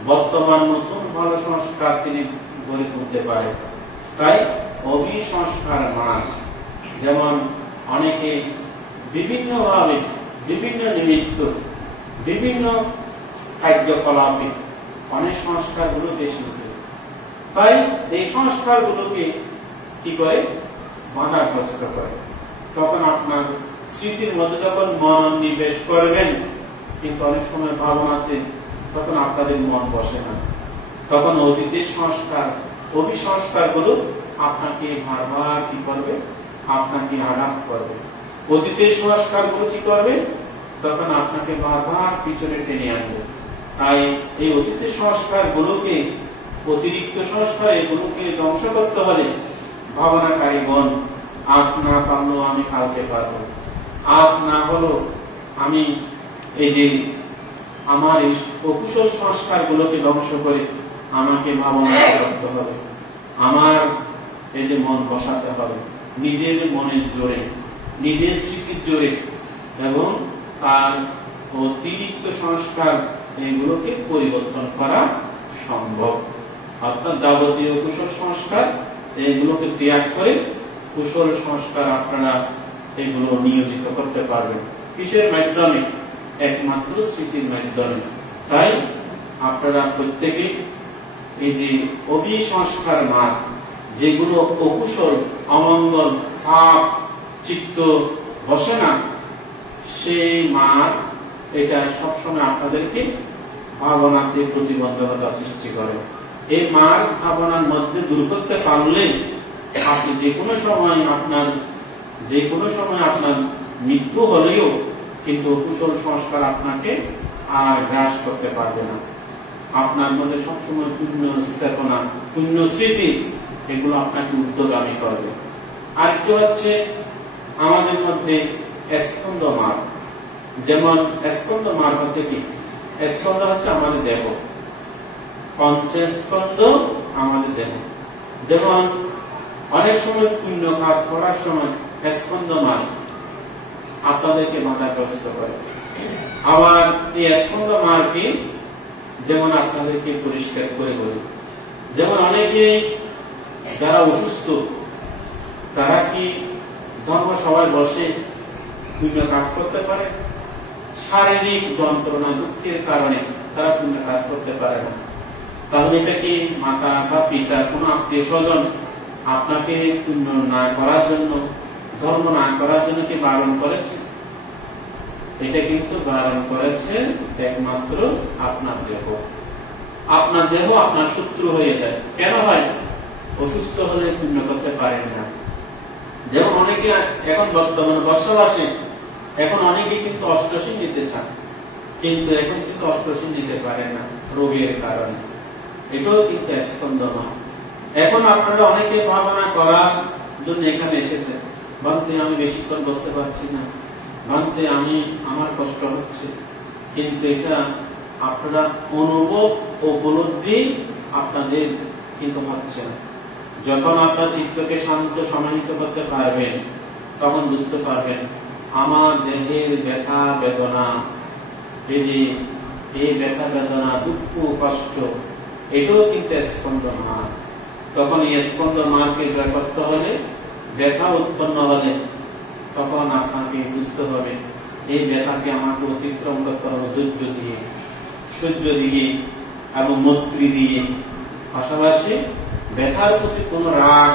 বর্তমান নতুন ভালো সংস্কার তিনি গড়ে তুলতে পারে। তাই অভিসংস্কার মান। যেমন অনেকে বিভিন্ন ভাবে বিভিন্ন নিমিত্ত বিভিন্ন কার্যকলাপে অনেক সংস্কার গুলো বেশি উঠে, তাই এই সংস্কার গুলোকে কি করে বাধাগ্রস্ত করে। তখন আপনার স্মৃতির মধ্যে যখন মন নিবেশ করবেন, কিন্তু অনেক সময় ভাবনাতে তখন আপনাদের মন বসে না, তখন অতীতের সংস্কার অভিসংস্কার গুলো আপনাকে বারবার কি করবে, আপনাকে আঘাত করবে। অতীতের সংস্কার গুলো কি করবে, তখন আপনাকে বারবার পিছনে টেনে আনবে। তাই এই অতীতের সংস্কার গুলোকে, অতিরিক্ত সংস্কার এগুলোকে ধ্বংস করতে হলে ভাবনাকারী বোন, আজ না পারলেও আমি কালকে পারবো, আজ না হলো আমি এই যে আমার এই অকুশল সংস্কার গুলোকে ধ্বংস করে আমাকে ভাবনা করতে হবে, আমার এই যে মন বসাতে হবে নিজের মনের জোরে, নিজের স্মৃতির জোরে, এবং তার অতিরিক্ত সংস্কার এগুলোকে পরিবর্তন করা সম্ভব। অর্থাৎ যাবতীয় কুশল সংস্কার এগুলোকে ত্যাগ করে কুশল সংস্কার আপনারা এগুলো নিয়োজিত করতে পারবেন। কিসের মাধ্যমে? একমাত্র স্মৃতির মাধ্যমে। তাই আপনারা প্রত্যেকে এই যে অভিসংস্কার মার্গ, যেগুলো অকুশল, অমঙ্গল, পাপ চিত্ত বসে না, সেই মার্গ এটা সবসময় আপনাদেরকে ভাবনাতে প্রতিবন্ধকতা সৃষ্টি করে। এই মার্গ ভাবনার মধ্যে দূর করতে পারলে আপনি যে কোনো সময় আপনার মৃত্যু হলেও কিন্তু কুশল সংস্কার আপনাকে আর গ্রাস করতে পারবে না। আপনার মধ্যে সবসময় পুণ্য চেতনা, পুণ্য স্মৃতি এগুলো আপনাকে ঊর্ধ্বগামী করবে। আরেকটি হচ্ছে আমাদের মধ্যে স্কন্দ মার্গ। যেমন স্কন্দ মার্গ হচ্ছে কি? স্কন্দ হচ্ছে আমাদের দেহ, পঞ্চস্কন্দ আমাদের দেহ। যেমন অনেক সময় পুণ্য কাজ করার সময় স্কন্দ মার্গ আপনাদেরকে বাধাগ্রস্ত করে, আবার এই স্কন্দ মার্গকে যেমন আপনাদেরকে পরিষ্কার করে বলি। যেমন অনেকে যারা অসুস্থ তারা কি ধর্মসভায় বসে পুণ্য কাজ করতে পারে? শারীরিক যন্ত্রণা, দুঃখের কারণে তারা পুণ্য কাজ করতে পারে না। তাহলে এটা কি মাতা বা পিতা, কোন আত্মীয় স্বজন আপনাকে পুণ্য না করার জন্য, ধর্ম না করার জন্য কি বারণ করেছে? এটা কিন্তু বারণ করেছে একমাত্র আপনার দেহ। আপনার দেহ আপনার শত্রু হয়ে যায়। কেন হয়? অসুস্থ হলে পুণ্য করতে পারেন না। যেমন অনেকে এখন বর্তমানে বর্ষাবাসে, এখন অনেকে কিন্তু অষ্টশী নিতে চান, কিন্তু এখন কিন্তু অষ্টশী নিতে পারে না রোগের কারণে। এটাও কিন্তু স্কন্দ মার্গ। এখন আপনারা অনেকে ভাবনা করার জন্য এখানে এসেছেন, ভাবতে আমি বেশিক্ষণ বসতে পারছি না, ভাবতে আমার কষ্ট হচ্ছে, কিন্তু এটা আপনারা অনুভব ও উপলব্ধি আপনাদের কিন্তু হচ্ছে না। যখন আপনার চিত্তকে শান্ত সমাহিত করতে পারবেন তখন বুঝতে পারবেন আমার দেহের ব্যথা বেদনা, এই ব্যথা বেদনা, দুঃখ কষ্ট, এটাও কিন্তু স্কন্দ মার্গ। তখন এই স্কন্দ মার্গকে জয় করতে হলে, ব্যথা উৎপন্ন হলে তখন আপনাকে বুঝতে হবে এই ব্যথাকে আমাকে অতিক্রম করতে হবে ধৈর্য দিয়ে, সহ্য দিয়ে এবং মৈত্রী দিয়ে। পাশাপাশি ব্যথার প্রতি কোন রাগ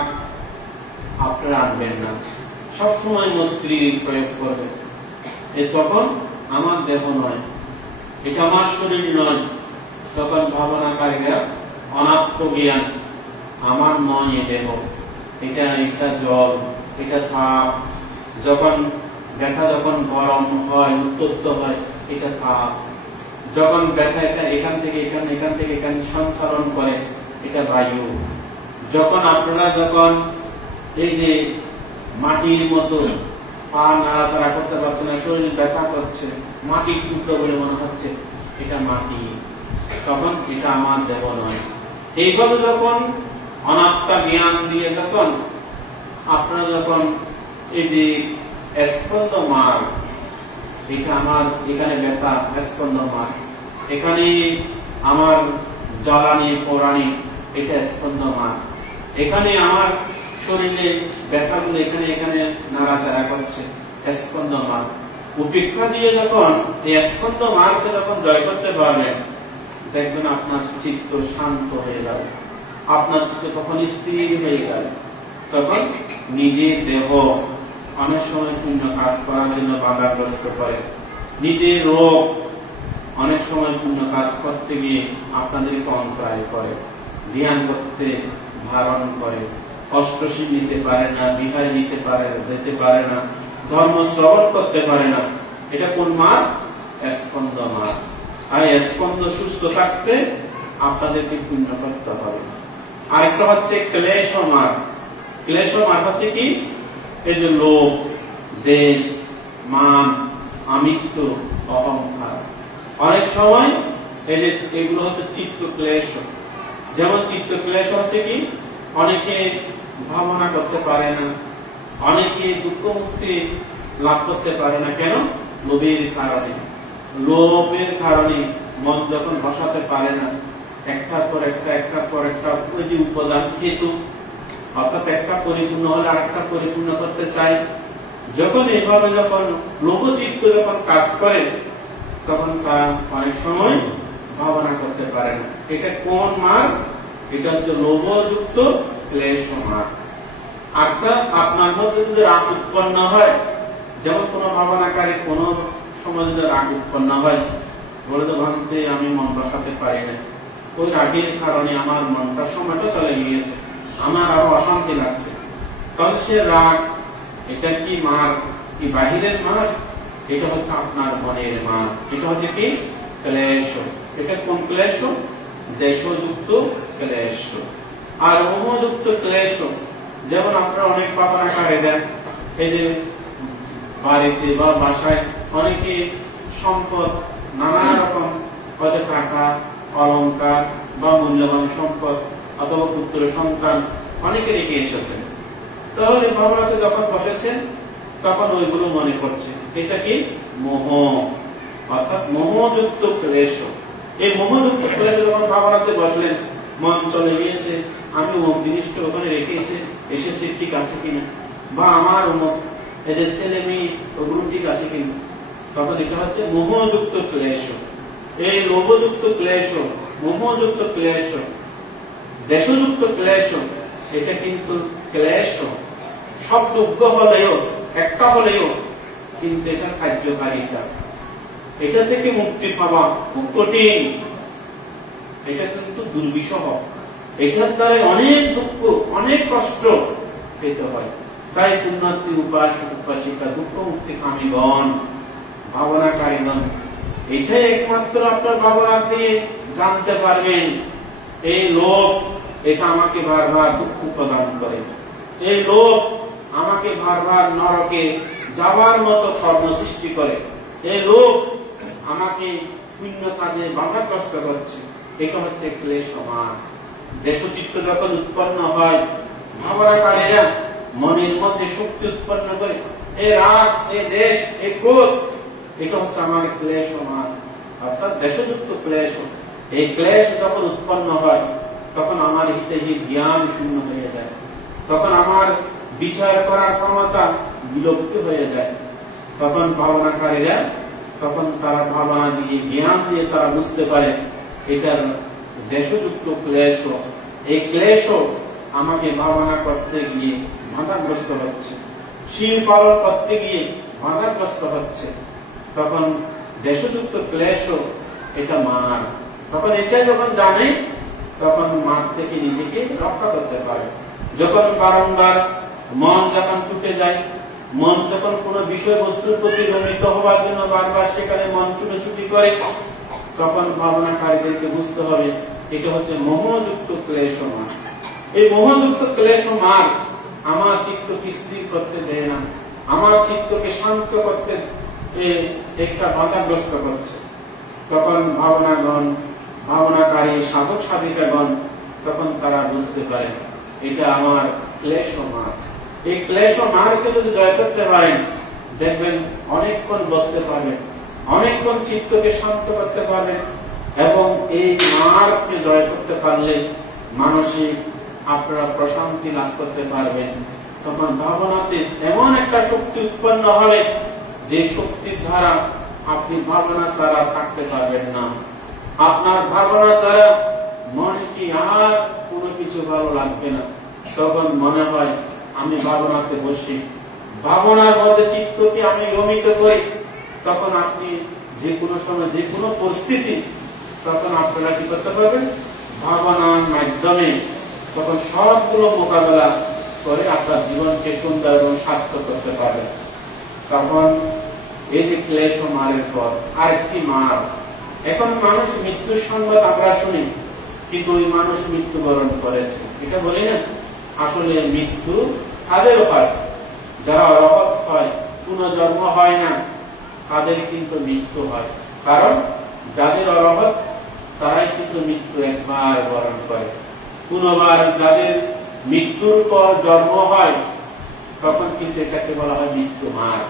আপনারা আনবেন না, সবসময় মৈত্রী প্রয়োগ করবেন। তখন আমার দেহ নয়, এটা আমার শরীর নয়। তখন ভাবনাকারীরা অনাত্ম জ্ঞান, আমার নয় এ দেহ, এটা জল, এটা তাপ। যখন ব্যথা যখন গরম হয়, উত্তপ্ত হয়, এটা তাপ। যখন ব্যথা এখান থেকে এখানে সঞ্চালন করে, এটা বায়ু। যখন আপনারা এই যে মাটির মতো পা নাড়াচাড়া করতে পারছে না, শরীর ব্যথা করছে, মাটির টুকরো বলে মনে হচ্ছে, এটা মাটি। তখন এটা আমার দেহ নয়। এইভাবে যখন অনাত্মা জ্ঞান দিয়ে তখন আপনারা যখন এই যে স্কন্দ মার্গ, এটা আমার এখানে ব্যথা, স্কন্দ মার্গ, এখানে আমার জ্বালানি পোড়ানি, এটা স্কন্দ মার্গ, এখানে আমার শরীরে ব্যথাগুলো এখানে নাড়াচাড়া করছে, স্কন্দ মার্গ। উপেক্ষা দিয়ে যখন এই স্কন্দ মার্গকে যখন জয় করতে পারবেন, দেখবেন আপনার চিত্ত শান্ত হয়ে যাবে, আপনার চিত্ত তখন স্থির হয়ে যাবে। তখন নিজের দেহ অনেক সময় পুণ্য কাজ করার জন্য বাধাগ্রস্ত করে, নিজের রোগ অনেক সময় পুণ্য কাজ করতে গিয়ে আপনাদেরকে অন্তরায় করে, ধ্যান করতে ধারণ করে, অষ্টশী নিতে পারে না, বিহার যেতে পারে না, ধর্ম শ্রবণ করতে পারে না। এটা কোন মার্গ? স্কন্দ মার্গ। আর স্কন্দ সুস্থ থাকতে আপনাদেরকে পুণ্য করতে হবে। আরেকটা হচ্ছে ক্লেশ মার্গ। ক্লেশ মার হচ্ছে কি? এই যে লোভ, দেশ, মান, আমিত্ব, অহংকার। অনেক সময় এগুলো হচ্ছে চিত্ত ক্লেশ। যেমন চিত্ত ক্লেশ হচ্ছে কি? অনেকে ভাবনা করতে পারে না, অনেকে দুঃখ মুক্তি লাভ করতে পারে না। কেন? লোভের কারণে। লোভের কারণে মন যখন বসাতে পারে না, একটার পর একটা ওই যে উপাদান হেতু, অর্থাৎ একটা পরিপূর্ণ হলে আরেকটা পরিপূর্ণ করতে চাই। যখন এইভাবে যখন লোভচিত্ত যখন কাজ করে, তখন তারা অনেক সময় ভাবনা করতে পারে না। এটা কোন মার? এটা হচ্ছে লোভযুক্ত ক্লেশ মার। আপনার মধ্যে যদি রাগ উৎপন্ন হয়, যেমন কোন ভাবনাকারী কোন সময় যদি রাগ উৎপন্ন হয়, বলে তো ভাবতে আমি মন বসাতে পারি না, ওই রাগের কারণে আমার মনটা সময়টা চলে গিয়েছে, আমার আরো অশান্তি লাগছে, তাহলে সে রাগ এটা কি মার? কি বাহিরের মার? এটা হচ্ছে আপনার মনের মার। এটা হচ্ছে কি? ক্লেশ। এটা কোন ক্লেশ? দেশযুক্ত ক্লেশ। আর মোহযুক্ত ক্লেশ, যেমন আপনারা অনেক ভাবনাকারী দেন, এই যে বাড়িতে বা বাসায় অনেকে সম্পদ নানা রকম, হয়তো টাকা, অলংকার বা মূল্যবান সম্পদ অথবা পুত্র সন্তান অনেকে রেখে এসেছেন। তাহলে ভাবনাতে যখন বসেছেন তখন ওইগুলো মনে করছে। এটা কি? মোহ, অর্থাৎ মোহযুক্ত ক্লেশ। এই মোহযুক্ত ক্লেশ যখন ভাবনাতে বসলেন, মন চলে গিয়েছে, আমি অমুক জিনিসটা ওখানে রেখে এসেছি ঠিক আছে কিনা, বা আমার অমুক এদের ছেলে মেয়ে ওগুলো ঠিক আছে কিনা, তখন এটা হচ্ছে মোহযুক্ত ক্লেশ। এই লোভযুক্ত ক্লেশ, মোহযুক্ত ক্লেশ, দেশযুক্ত ক্লেশ, এটা কিন্তু ক্লেশ শব্দজ্ঞ হলেও, একটা হলেও কিন্তু এটা কার্যকারিতা, এটা থেকে মুক্তি পাওয়া খুব কঠিন। এটা কিন্তু দুর্বিষহ, এটার দ্বারা অনেক দুঃখ, অনেক কষ্ট পেতে হয়। তাই পুণ্যার্থী উপাসক উপাসিকা, দুঃখ মুক্তি কামীগণ, ভাবনাকারীগণ, এটাই একমাত্র আপনার ভাবনা দিয়ে জানতে পারবেন। এই লোভ এটা আমাকে বারবার দুঃখ প্রদান করে, এই লোভ আমাকে বারবার নরকে যাওয়ার মতো কর্ম সৃষ্টি করে, এই লোভ আমাকে পুণ্য কাজে বাধাগ্রস্ত করছে। এটা হচ্ছে ক্লেশ মার। দেশচিত্ত যখন উৎপন্ন হয়, ভাবনাকারীরা মনের মধ্যে শক্তি উৎপন্ন করে, এই রাগ, এই দেশ, এই ক্রোধ, এটা হচ্ছে আমার ক্লেশ মার, অর্থাৎ দেশযুক্ত ক্লেশ। এই ক্লেশ যখন উৎপন্ন হয়, তখন আমার হিতে জ্ঞান শূন্য হয়ে যায়, তখন আমার বিচার করার ক্ষমতা বিলুপ্ত হয়ে যায়। তখন ভাবনাকারীরা, তখন তারা ভাবনা দিয়ে, জ্ঞান দিয়ে তারা বুঝতে পারে এটার দেশযুক্ত ক্লেশ। এই ক্লেশ আমাকে ভাবনা করতে গিয়ে বাধাগ্রস্ত হচ্ছে, শিল পালন করতে গিয়ে বাধাগ্রস্ত হচ্ছে। তখন দেশযুক্ত ক্লেশ এটা মার। তখন এটা যখন জানে, তখন মার থেকে নিজেকে রক্ষা করতে পারে। যখন বারংবার মন যখন ছুটে যায়, মন যখন কোন বিষয়বস্তুর প্রতি রমিত হওয়ার জন্য বারবার সেখানে মন ছুটোছুটি করে, তখন ভাবনাকারীদেরকে বুঝতে হবে এটা হচ্ছে মোহযুক্ত ক্লেশ মার। এই মোহযুক্ত ক্লেশ মার আমার চিত্তকে স্থির করতে দেয় না, আমার চিত্তকে শান্ত করতে একটা বাধাগ্রস্ত করছে। তখন ভাবনাগণ, ভাবনাকারী সাধক সাধিকাগণ, তখন তারা বুঝতে পারে এটা আমার ক্লেশ মার। এই ক্লেশ মারকে যদি জয় করতে পারেন, দেখবেন অনেকক্ষণ বসতে পারবেন, অনেকক্ষণ চিত্তকে শান্ত করতে পারবেন, এবং এই মারকে জয় করতে পারলে মানসিক আপনারা প্রশান্তি লাভ করতে পারবেন। তখন ভাবনাতে এমন একটা শক্তি উৎপন্ন হবে, যে শক্তির দ্বারা আপনি ভাবনা ছাড়া থাকতে পারবেন না। আপনার ভাবনা ছাড়া মন কি আর কোনো কিছু ভালো লাগবে না। তখন মনে হয় আমি ভাবনাতে বসি, ভাবনার মধ্যে চিত্তকে আমি রমিত করি। তখন আপনি যে কোনো সময়, যে কোনো পরিস্থিতি, তখন আপনারা কি করতে পারবেন? ভাবনার মাধ্যমে তখন সবগুলো মোকাবেলা করে আপনার জীবনকে সুন্দর এবং সার্থক করতে পারবেন। তখন এই যে ক্লেশ মারের পর আরেকটি মার। এখন মানুষ মৃত্যুর সংবাদ আমরা শুনি, কিন্তু ওই মানুষ মৃত্যুবরণ করেছে, এটা বলি না। আসলে মৃত্যু তাদের হয় যারা অরহৎ হয়, পুনর্জন্ম হয় না, তাদের কিন্তু মৃত্যু হয়। কারণ যাদের অরহৎ তারাই কিন্তু মৃত্যু একবার বরণ করে। পুনর্বার যাদের মৃত্যুর পর জন্ম হয় তখন কিন্তু এটাকে বলা হয় মৃত্যু মার।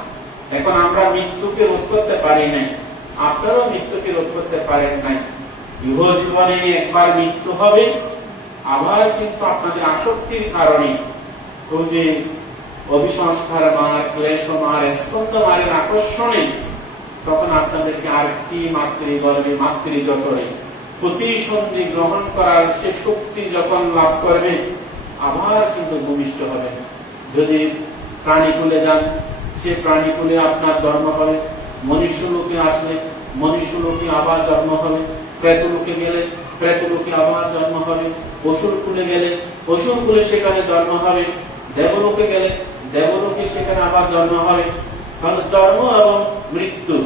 এখন আমরা মৃত্যুকে রোধ করতে পারি নাই, আপনারাও মৃত্যুকে রোধ করতে পারেন নাই। ইহ জীবনে একবার মৃত্যু হবে, আবার কিন্তু আপনাদের আসক্তির কারণে ওই যে অভিসংস্কার মার, ক্লেশ মার, স্কন্ধ মারের আকর্ষণে তখন আপনাদেরকে আরেকটি মাতৃগর্ভে মাতৃজঠরে প্রতিসন্ধি গ্রহণ করার সে শক্তি যখন লাভ করবে আবার কিন্তু ভূমিষ্ঠ হবে। যদি প্রাণীকুলে যান, সে প্রাণীকুলে আপনার জন্ম হবে, মনুষ্য লোকে আসলে মনুষ্য লোকে আবার জন্ম হবে, প্রেতলোকে গেলে প্রেতলোকে আবার জন্ম হবে, অসুর কুলে গেলে অসুর কুলে সেখানে জন্ম হবে, দেবলোকে গেলে দেবলোকে সেখানে আবার জন্ম হবে। কারণ জন্ম এবং মৃত্যু,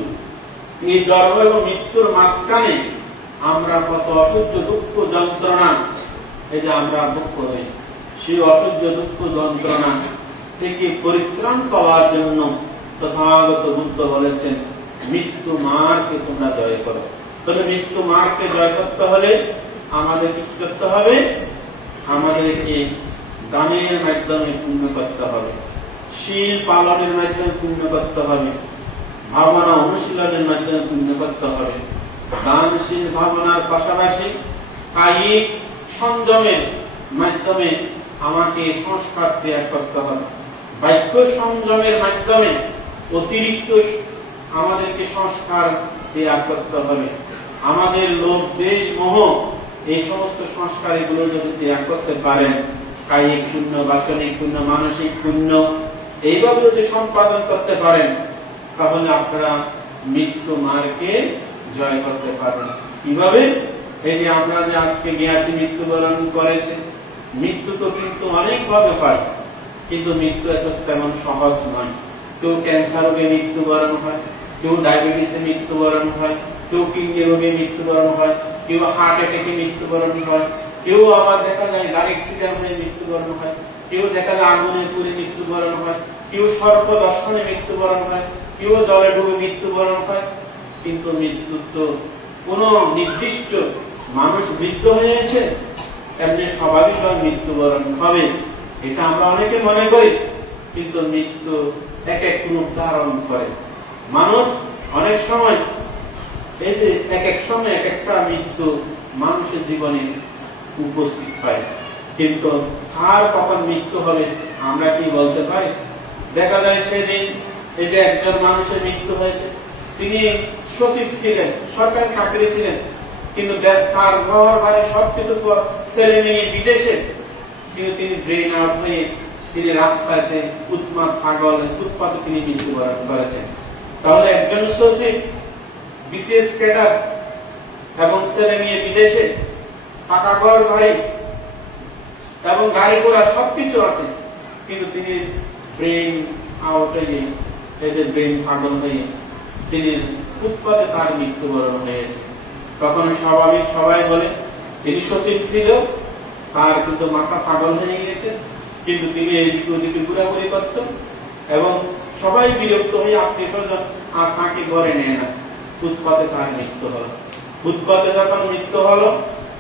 এই জন্ম এবং মৃত্যুর মাঝখানে আমরা কত অসহ্য দুঃখ যন্ত্রণা এই যে আমরা ভোগ করি, সেই অসহ্য দুঃখ যন্ত্রণা থেকে পরিত্রাণ পাওয়ার জন্য তথাগত বুদ্ধ বলেছেন মৃত্যু মারকে তোমরা জয় করো। তবে মৃত্যু মারকে জয় করতে হলে আমাদের কি করতে হবে? আমাদেরকে দানের মাধ্যমে পুণ্য করতে হবে, শীল পালনের মাধ্যমে পুণ্য করতে হবে, ভাবনা অনুশীলনের মাধ্যমে পুণ্য করতে হবে। দানশীল ভাবনার পাশাপাশি কায়িক সংযমের মাধ্যমে আমাকে সংস্কার ত্যাগ করতে হবে, বাক্য সংযমের মাধ্যমে অতিরিক্ত আমাদেরকে সংস্কার ত্যাগ করতে হবে। আমাদের লোভ, দেশ, মোহ এই সমস্ত সংস্কার এগুলো যদি ত্যাগ করতে পারেন, কায়িক পুণ্য, বাচনিক পুণ্য, মানসিক পুণ্য এইভাবে যদি সম্পাদন করতে পারেন, তাহলে আপনারা মৃত্যু মারকে জয় করতে পারবেন। কিভাবে? এই যে আমরা যে আজকে জ্ঞাতি মৃত্যুবরণ করেছে, মৃত্যু তো কিন্তু অনেক ভাবে হয়, কিন্তু মৃত্যু এত তেমন সহজ নয়। কেউ ক্যান্সার রোগে মৃত্যুবরণ হয়, কেউ ডায়াবেটিসে মৃত্যুবরণ হয়, কেউ কিডনি রোগে মৃত্যুবরণ হয়, কেউ হার্ট অ্যাটাকে মৃত্যুবরণ হয়, কেউ আবার দেখা যায় গাড়ি অ্যাক্সিডেন্ট হয়ে মৃত্যুবরণ হয়, কেউ দেখা যায় আগুনে পুড়ে মৃত্যুবরণ হয়, কেউ সর্প দর্শনে মৃত্যুবরণ হয়, কেউ জলে ডুবে মৃত্যুবরণ হয়। কিন্তু মৃত্যু তো কোন নির্দিষ্ট মানুষ বৃদ্ধ হয়েছে এমনি স্বাভাবিকভাবে মৃত্যুবরণ হবে, এটা আমরা অনেকে মনে করি। কিন্তু মৃত্যু এক এক রূপ ধারণ করে। মানুষ অনেক সময় এই যে এক এক সময় এক একটা মৃত্যু মানুষের জীবনে উপস্থিত হয়, কিন্তু আর কখন মৃত্যু হবে আমরা কি বলতে পারি? দেখা যায় সেদিন এই যে একজন মানুষের মৃত্যু হয়েছে, তিনি সচিব ছিলেন, সরকারি চাকরি ছিলেন, কিন্তু তার ঘর বাড়ি সবকিছু ছেড়ে নিয়ে বিদেশে, কিন্তু তিনি ব্রেন আউট হয়ে তিনি রাস্তাতে উৎমাদ পাগল উৎপাতে তিনি মৃত্যুবরণ করেছেন। তাহলে একজন সচিব, বিসিএস ক্যাডার এবং ছেলে নিয়ে বিদেশে, পাকা ঘর বাড়ি এবং গাড়ি ঘোড়া সবকিছু আছে, কিন্তু তিনি ব্রেন আউট হয়ে এদের ব্রেন পাগল হয়ে তিনি উৎপাতে তার মৃত্যুবরণ হয়েছে। তখন স্বাভাবিক সবাই বলে তিনি সচিব ছিল, তার কিন্তু মাথা পাগল হয়ে গিয়েছে, কিন্তু তিনি এদিকে ওদিকে ঘোরাঘুরি করত এবং সবাই বিরক্ত হয়ে আত্মীয় স্বজন আর তাকে ঘরে নেয় না। উৎপাতে তার মৃত্যু হলো। উৎপাতে যখন মৃত্যু হলো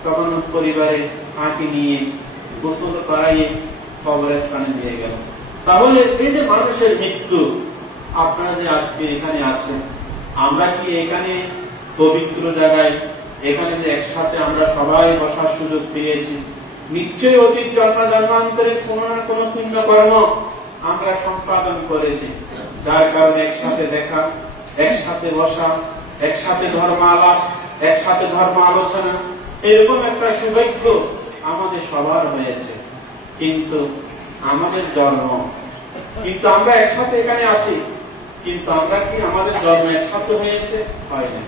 তখন পরিবারে তাকে নিয়ে গোসল করাইয়ে কবরস্থানে দিয়ে গেল। তাহলে এই যে মানুষের মৃত্যু, আপনারা যে আজকে এখানে আছেন, আমরা কি এখানে পবিত্র জায়গায় এখানে যে একসাথে আমরা সবাই বসার সুযোগ পেয়েছি, নিশ্চয়ই অতীত জন্মান্তরে কোন না কোন পুণ্য কর্ম আমরা সম্পাদন করেছি, যার কারণে একসাথে দেখা, একসাথে বসা, একসাথে ধর্ম আলাপ, একসাথে ধর্ম আলোচনা, এরকম একটা সৌভাগ্য আমাদের সবার হয়েছে। কিন্তু আমাদের জন্ম, কিন্তু আমরা একসাথে এখানে আছি, কিন্তু আমরা কি আমাদের জন্ম একসাথে হয়েছে? হয় না।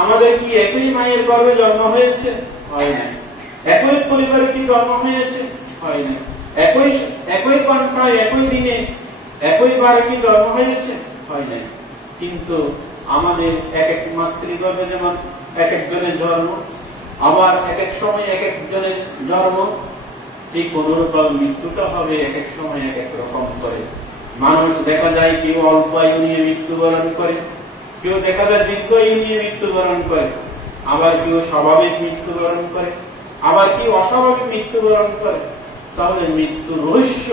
আমাদের কি একই মায়ের গর্ভে জন্ম হয়েছে? হয় না। একই পরিবারে কি জন্ম হয়েছে? হয় না। একই কণ্ঠায় একই দিনে একই বারে কি জন্ম হয়েছে? হয় না। কিন্তু আমাদের এক এক মাতৃগর্ভে যেমন এক একজনের জন্ম, আবার এক এক সময় এক একজনের জন্ম, ঠিক অনুরূপ মৃত্যুটা হবে এক এক সময় এক এক রকম করে। মানুষ দেখা যায় কেউ অল্প আয়ু নিয়ে মৃত্যুবরণ করে, কেউ দেখা যায় দীর্ঘ আয়ু নিয়ে মৃত্যুবরণ করে, আবার কেউ স্বাভাবিক মৃত্যুবরণ করে, আবার কেউ অস্বাভাবিক মৃত্যুবরণ করে। তাহলে মৃত্যুর রহস্য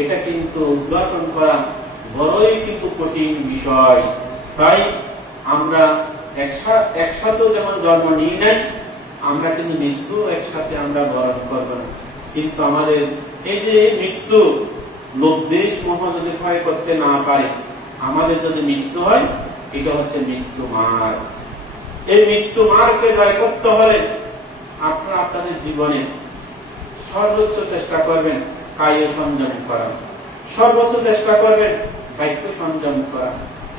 এটা কিন্তু উদ্ঘাটন করা বড়ই কিন্তু কঠিন বিষয়। তাই আমরা একসাথে যেমন জন্ম নিই নাই, আমরা কিন্তু মৃত্যু একসাথে আমরা বরণ করবো না। কিন্তু আমাদের এই যে মৃত্যু লোকদেশ মোহ যদি ক্ষয় করতে না পারে, আমাদের যদি মৃত্যু হয়, এটা হচ্ছে মৃত্যু মার। এই মৃত্যু মারকে জয় করতে হলে আপনারা আপনাদের জীবনে সর্বোচ্চ চেষ্টা করবেন কায় সংযম করা, সর্বোচ্চ চেষ্টা করবেন বাক্য সংযম করা,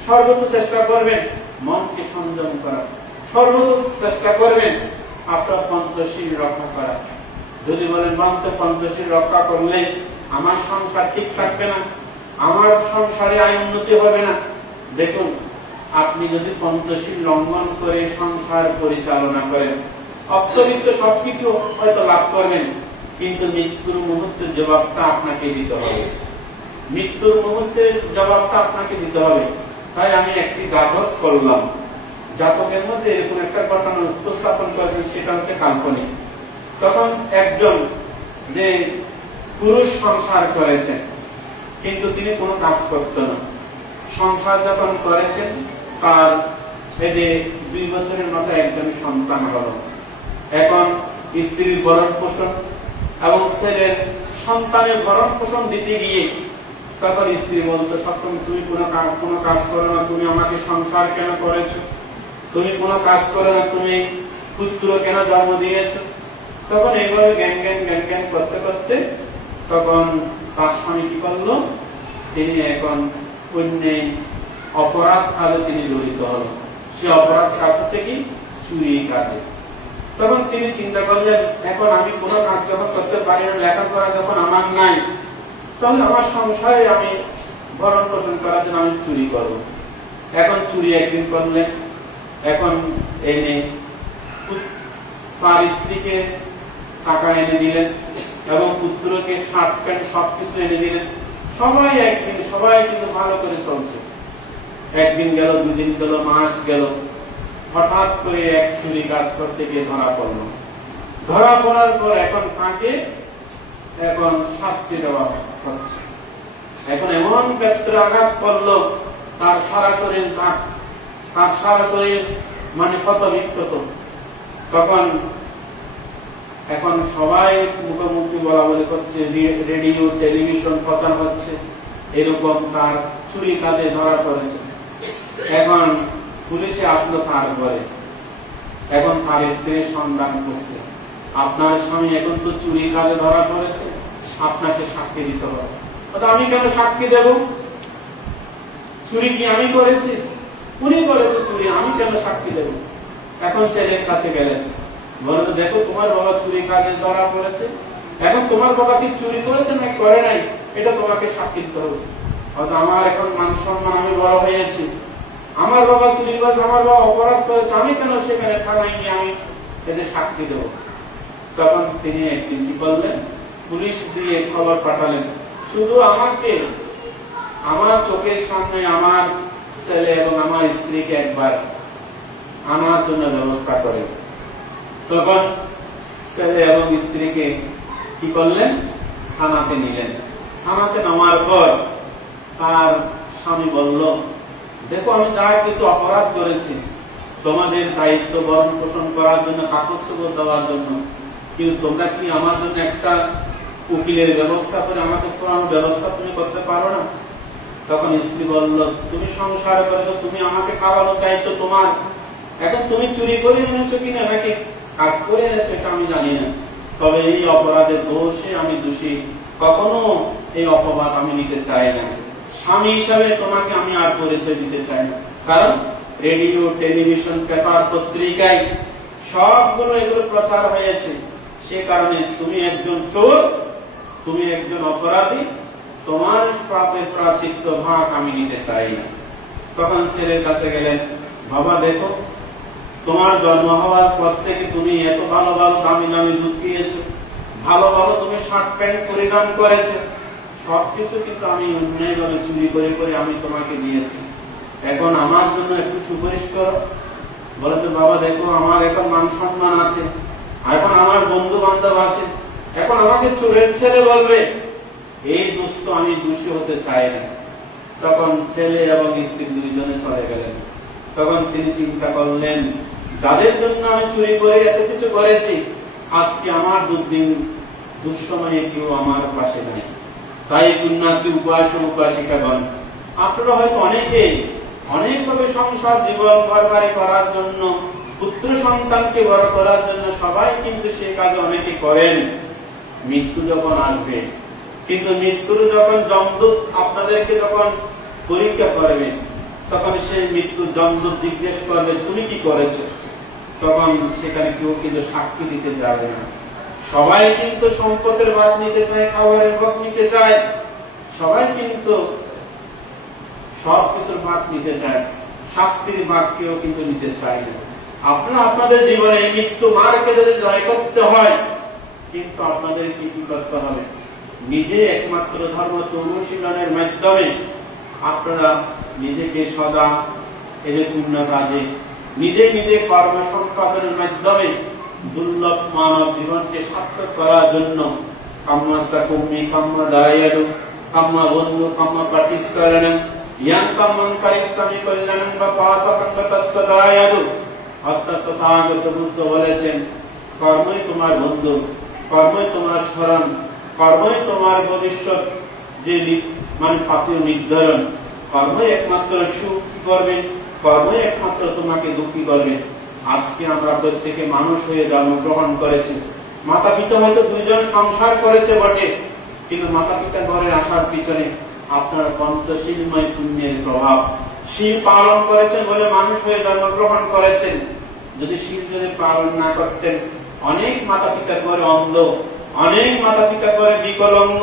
সর্বোচ্চ চেষ্টা করবেন মনকে সংযম করা, সর্বোচ্চ চেষ্টা করবেন আপনার পঞ্চশীল রক্ষা করা। যদি বলেন পঞ্চশীল রক্ষা করলে আমার সংসার ঠিক থাকবে না, আমার সংসারে আয় উন্নতি হবে না, দেখুন আপনি যদি পঞ্চশীল লঙ্ঘন করে সংসার পরিচালনা করেন, অর্থবিত্ত সবকিছু হয়তো লাভ করবেন, কিন্তু মৃত্যুর মুহূর্তে জবাবটা আপনাকে দিতে হবে, মৃত্যুর মুহূর্তে জবাবটা আপনাকে দিতে হবে। তাই আমি একটি জাতক করলাম, জাতকের মধ্যে এরকম একটা ঘটনা উপস্থাপন করেছেন, সেটা হচ্ছে কাল্পনিক। তখন একজন যে পুরুষ সংসার করেছেন, কিন্তু তিনি কোনো কাজ করতেন না। সংসার যখন করেছেন, তার এই যে 2 বছরের মাথায় একজন সন্তান হল। এখন স্ত্রীর ভরণ পোষণ এবং ছেলের সন্তানের ভরণ পোষণ দিতে গিয়ে তখন স্ত্রী বলতো, সবসময় তুমি কোনো কাজ করো না, তুমি আমাকে সংসার কেন করেছো, তুমি কোনো কাজ করো না, তুমি পুত্র কেন জন্ম দিয়েছো। তখন এইভাবে জ্ঞান করতে করতে তখন তার স্বামী কি করলো, তিনি এখন অন্যে অপরাধ কাজে তিনি জড়িত হল। সে অপরাধ কাজ হচ্ছে কি, চুরি কাজে। তখন তিনি চিন্তা করলেন, এখন আমি কোনো কাজ যখন করতে পারি না, লেখাপড়া যখন আমার নাই, তাহলে আমার সংসারে আমি ভরণ পোষণ করার জন্য আমি চুরি করব। এখন চুরি একদিন করলেন, এখন এনে তার স্ত্রীকে টাকা এনে দিলেন এবং পুত্রকে শার্ট প্যান্ট সবকিছু এনে দিলেন। সবাই কিন্তু ভালো করে চলছে। একদিন গেল, 2 দিন গেল, মাস গেল, হঠাৎ করে এক চুরি কাজ করতে গিয়ে ধরা পড়ল। ধরা পড়ার পর এখন তাকে এখন শাস্তি দেওয়া হচ্ছে। এখন এমন ক্ষেত্রে আঘাত করলো, তার সারা শরীর দাগ, তার সারা শরীর মানে কত বিক্ষত। তখন এখন সবাই মুখোমুখি বলা বলি করছে, রেডিও টেলিভিশন প্রচার হচ্ছে, এরকম তার চুরি কাজে ধরা পড়েছে। এখন পুলিশে আসলো তার ঘরে, এখন তার স্ত্রীর সন্ধান করছে, আপনার স্বামী এখন তো চুরি কাজে ধরা পড়েছে, আপনাকে সাক্ষী দিতে হবে। আমি কেন সাক্ষী দেব? চুরি কি আমি করেছি? উনি করেছে চুরি, আমি কেন সাক্ষী দেব? এখন ছেলের কাছে গেলেন, বললো দেখো তোমার বাবা চুরি কাজে ধরা পড়েছে, এখন তোমার বাবা কি চুরি করেছে না করে নাই, এটা তোমাকে সাক্ষী দিতে হবে। আমার এখন মান সম্মান, আমি বড় হয়েছি, আমার বাবা চুরি করেছে, আমার বাবা অপরাধ করেছে, আমি কেন সেখানে থানায় গিয়ে আমি এদের সাক্ষী দেব? তখন তিনি একদিন কি করলেন, পুলিশ দিয়ে খবর পাঠালেন, শুধু আমাকে আমার চোখের সামনে আমার ছেলে এবং আমার স্ত্রীকে একবার আনার জন্য ব্যবস্থা করেন। তখন ছেলে এবং স্ত্রীকে কি করলেন, থানাতে নিলেন। থানাতে নামার পর তার স্বামী বলল, দেখো আমি যা কিছু অপরাধ করেছি, তোমাদের দায়িত্ব বরণ পোষণ করার জন্য, কাগজ দেওয়ার জন্য, কিন্তু তোমরা কি আমার জন্য একটা উকিলের ব্যবস্থা করে আমাকে শোনানোর ব্যবস্থা তুমি করতে পারো না? তখন স্ত্রী বলল, তুমি সংসার করেছো, তুমি আমাকে খাওয়ানোর দায়িত্ব তোমার, এখন তুমি চুরি করে এনেছো কিনা নাকি কাজ করে এনেছো এটা আমি জানি না, তবে এই অপরাধের দোষে আমি দোষী, কখনো এই অপবাদ আমি নিতে চাই না। স্বামী হিসাবে তোমাকে আমি আর পরিচয় দিতে চাই না, কারণ রেডিও টেলিভিশন পেপার পত্রিকায় সবগুলো এগুলো প্রচার হয়েছে, সে কারণে তুমি একজন চোর, তুমি একজন অপরাধী, তোমার পাপের প্রায়শ্চিত্ত ভাগ আমি নিতে চাই না। তখন ছেলের কাছে গেলেন, বাবা দেখো তোমার জন্ম হওয়ার পর থেকে তুমি এত ভালো ভালো দামি দামি দুধ খেয়েছো, ভালো ভালো তুমি শার্ট প্যান্ট পরিধান করেছো, সবকিছু কিন্তু আমি অন্যায়ভাবে চুরি করে করে আমি তোমাকে দিয়েছি, এখন আমার জন্য একটু সুপারিশ করো। বলে যে বাবা দেখো আমার এখন মান সম্মান আছে, এখন আমার বন্ধু বান্ধব আছে, এখন আমাকে চোরের ছেলে বলবে, এই দুষ্ট আমি দোষী হতে চাই না। তখন ছেলে এবং স্ত্রী দুইজনে চলে গেলেন। তখন তিনি চিন্তা করলেন, যাদের জন্য আমি চুরি করে এত কিছু করেছি, আজকে আমার দুঃসময়ে কেউ আমার পাশে নাই। তাই পুণ্যার্থী উপাসক উপাসিকাগণ, আপনারা হয়তো অনেকভাবে সংসার জীবন ঘরবাড়ি করার জন্য, পুত্র সন্তানকে বড় করার জন্য সবাই কিন্তু সে কাজ অনেকে করেন। মৃত্যু যখন আসবে, কিন্তু মৃত্যুর যখন যমদূত আপনাদেরকে যখন পরীক্ষা করবে, তখন সেই মৃত্যু যমদূত জিজ্ঞেস করবে তুমি কি করেছো, তখন সেখানে কেউ কিন্তু সাক্ষী দিতে যাবে না। সবাই কিন্তু সম্পদের ভাগ নিতে চায়, খাবারের ভাগ নিতে চায়, সবাই কিন্তু সবকিছুর ভাগ নিতে চায়, শাস্তির ভাগ কেউ কিন্তু নিতে চায় না। আপনারা আপনাদের জীবনে এই মৃত্যু মারকে যদি জয় করতে হয়, কিন্তু আপনাদের কি করতে হবে, নিজে একমাত্র ধর্ম অনুশীলনের মাধ্যমে আপনারা নিজেকে সদা এর পূর্ণ কাজে নিজে নিজে কর্ম সম্পাদনের মাধ্যমে দুর্লভ মানব জীবনকে সার্থক করার জন্য কাম্যা কুম্মি কাম্যা দায়ালু কাম্যা বন্ধু কাম্যা পাটিশ্বরণ ইয়াং কাম্যং কারিস্বামী কল্যাণং বা পাতকঙ্গতস্য দায়ালু। অর্থাৎ তথাগত বুদ্ধ বলেছেন, কর্মই তোমার বন্ধু, কর্মই তোমার শরণ, কর্মই তোমার ভবিষ্যৎ যে মানে পাপীয় নির্ধারণ, কর্মই একমাত্র সুখ করবে, কর্মই একমাত্র তোমাকে দুঃখী করবে। আজকে আমরা প্রত্যেকে মানুষ হয়ে জন্মগ্রহণ করেছি, মাতা পিতা হয়তো দুইজন সংসার করেছে বটে, কিন্তু মাতা পিতা ঘরে আসার পিছনে আপনার পঞ্চশীলময় পুণ্যের প্রভাব। শীল পালন করেছেন বলে মানুষ হয়ে জন্মগ্রহণ করেছেন। যদি শীল যদি পালন না করতেন, অনেক মাতা পিতার ঘরে অন্ধ, অনেক মাতা পিতার ঘরে বিকলাঙ্গ,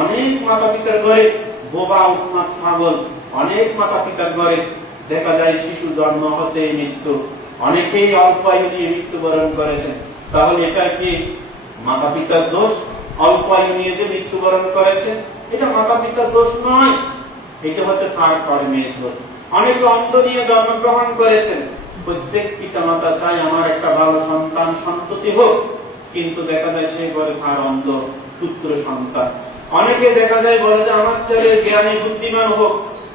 অনেক মাতা পিতার ঘরে বোবা উন্মাদ ছাগল, অনেক মাতা পিতার ঘরে দেখা যায় শিশু জন্ম হতে মৃত্যু, অনেকেই অল্প আয়ু নিয়ে মৃত্যুবরণ করেছেন। তাহলে এটা কি মাতা পিতার দোষ? অল্প আয়ু নিয়ে যে মৃত্যুবরণ করেছেন এটা মাতা পিতার দোষ নয়, এটা হচ্ছে তার কর্মের দোষ। অনেকে অন্ধ নিয়ে জন্মগ্রহণ করেছেন, প্রত্যেক পিতা মাতা চায় আমার একটা ভালো সন্তান সন্ততি হোক, কিন্তু দেখা যায় সে ঘরে তার অন্ধ পুত্র সন্তান। অনেকে দেখা যায় বলে যে আমার ছেলে জ্ঞানী বুদ্ধিমান হোক,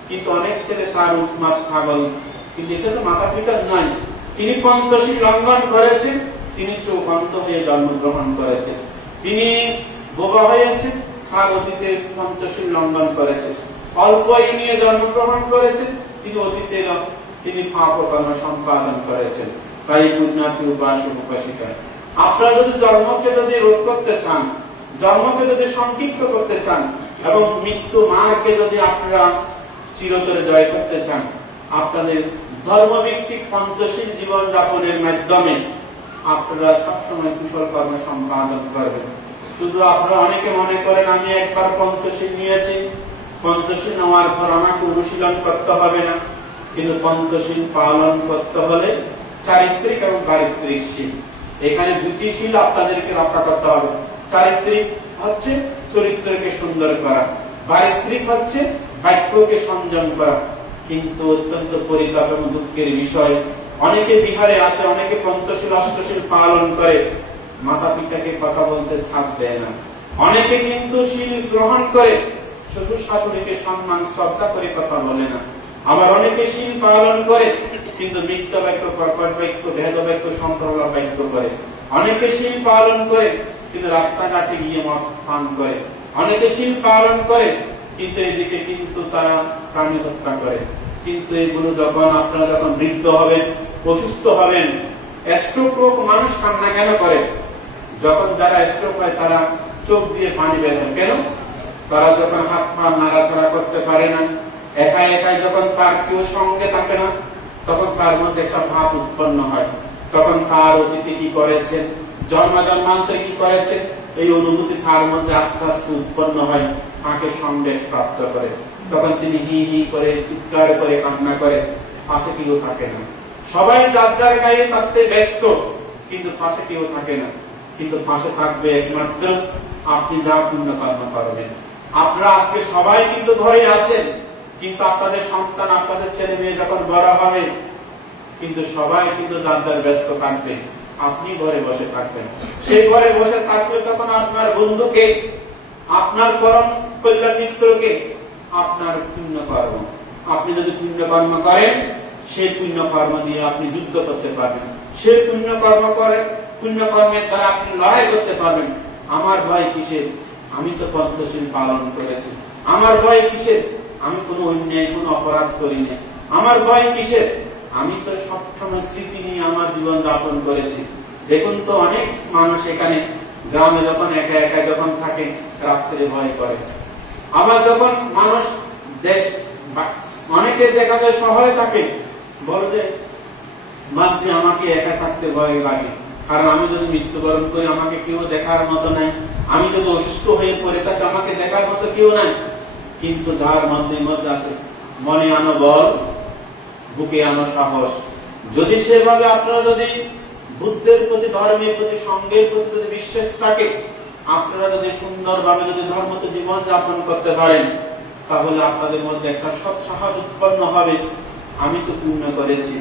কিন্তু অনেক ছেলে তার উন্মাদ ছাগল। কিন্তু এটা তো মাতা পিতার নয়। তিনি পঞ্চশীল লঙ্ঘন করেছেন, তিনি চোখ অন্ধ হয়ে জন্মগ্রহণ করেছেন, তিনি বোবা হয়েছেন, তার অতীতে পঞ্চশীল লঙ্ঘন করেছেন। অল্প আয়ু নিয়ে জন্মগ্রহণ করেছেন, তিনি অতীতে তিনি পাপ কর্ম সম্পাদন করেছেন। তাই পুণ্যার্থী উপাসক উপাসিকা, আপনারা যদি জন্মকে যদি রোধ করতে চান, জন্মকে যদি সংক্ষিপ্ত করতে চান এবং মৃত্যু মারকে যদি আপনারা চিরতরে জয় করতে চান, আপনাদের ধর্মভিত্তিক পঞ্চশীল জীবন যাপনের মাধ্যমে আপনারা সবসময় কুশল কর্ম সম্পাদন করবেন। শুধু আপনারা অনেকে মনে করেন আমি একবার পঞ্চশীল নিয়েছি, পঞ্চশীল নেওয়ার পর আমাকে অনুশীলন করতে হবে না। কিন্তু পঞ্চশীল পালন করতে হলে চারিত্রিক এবং পারিত্রিক শীল, এখানে দুটি শীল আপনাদেরকে রক্ষা করতে হবে। চারিত্রিক হচ্ছে চরিত্রকে সুন্দর করা, পারিত্রিক হচ্ছে বাক্যকে সংযম করা। কিন্তু অত্যন্ত পরিতাপ এবং দুঃখের বিষয়, অনেকে বিহারে আসে, অনেকে পঞ্চশীল অষ্টশীল পালন করে, মাতা পিতাকে কথা বলতে ছাড় দেয় না। অনেকে কিন্তু শীল গ্রহণ করে, শ্বশুর শাশুড়িকে সম্মান শ্রদ্ধা করে কথা বলে না। আবার অনেকে শীল পালন করে, কিন্তু মিথ্যা বাক্য, কর্কট বাক্য, ভেদ বাক্য, সম্প্রলা বাক্য করে। অনেকে শীল পালন করে, কিন্তু রাস্তাঘাটে গিয়ে মদ পান করে। অনেকে শীল পালন করে, কিন্তু এদিকে কিন্তু তারা প্রাণী হত্যা করে। কিন্তু এগুলো যখন আপনারা যখন বৃদ্ধ হবেন, অসুস্থ হবেন, স্ট্রোক রোগ মানুষ কান্না কেন করে? যখন যারা স্ট্রোক হয় তারা চোখ দিয়ে পানি বের হয় কেন? তারা যখন হাত পা নাড়াচাড়া করতে পারে না, একা একাই যখন তার কেউ সঙ্গে থাকে না, তখন তার মধ্যে একটা ভাব উৎপন্ন হয়। তখন তার অতীতে কি করেছেন, জন্মান্তরে কি করেছেন, এই অনুভূতি তার মধ্যে আস্তে আস্তে উৎপন্ন হয়, তাকে সঙ্গে প্রাপ্ত করে। তখন তিনি হি হি করে চিৎকার করে কান্না করে, পাশে কেউ থাকে না। সবাই যার যার গায়ে থাকতে ব্যস্ত, কিন্তু পাশে কেউ থাকে না। কিন্তু পাশে থাকবে একমাত্র আপনি যা পুণ্য কর্ম করবেন। আপনারা আজকে সবাই কিন্তু ঘরে আছেন, কিন্তু আপনাদের সন্তান, আপনাদের ছেলে মেয়ে যখন বড় হবে, কিন্তু সবাই কিন্তু যার যার ব্যস্ত থাকবে, আপনি ঘরে বসে থাকবেন। সেই ঘরে বসে থাকলে তখন আপনার বন্ধুকে, আপনার পরম কল্যাণ মিত্রকে, আপনার পুণ্য কর্ম, আপনি যদি পুণ্য কর্ম করেন, সেই পুণ্য কর্ম দিয়ে আপনি যুদ্ধ করতে পারবেন। সেই পুণ্য কর্ম করে, পুণ্য কর্মের দ্বারা আপনি লড়াই করতে পারবেন। আমার ভয় কিসের? আমি তো পঞ্চশীল পালন করেছি। আমার ভয় কিসের? আমি কোনো অন্যায়, কোনো অপরাধ করি না। আমার ভয় কিসের? আমি তো সবসময় স্মৃতি নিয়ে আমার জীবন যাপন করেছি। দেখুন তো অনেক মানুষ এখানে গ্রামে যখন একা একা যখন থাকে, রাত্রে ভয় করে। আবার যখন মানুষ দেশ, অনেকে দেখা যায় শহরে থাকে, বলে যে মাত্র আমাকে একা থাকতে ভয় লাগে, কারণ আমি যদি মৃত্যুবরণ করি আমাকে কেউ দেখার মতো নাই, আমি যদি অসুস্থ হয়ে পড়ে থাকি আমাকে দেখার মতো কেউ নাই। কিন্তু যার মধ্যে আছে মনে আনো বল, বুকে আনো সাহস, যদি সেভাবে আপনারা যদি বুদ্ধের প্রতি, ধর্মের প্রতি, সঙ্গের প্রতি যদি বিশ্বাস থাকে, আপনারা যদি সুন্দরভাবে যদি ধর্মতে জীবন যাপন করতে পারেন, তাহলে আপনাদের মধ্যে একটা সৎ সাহস উৎপন্ন হবে। আমি তো পুণ্য করেছি,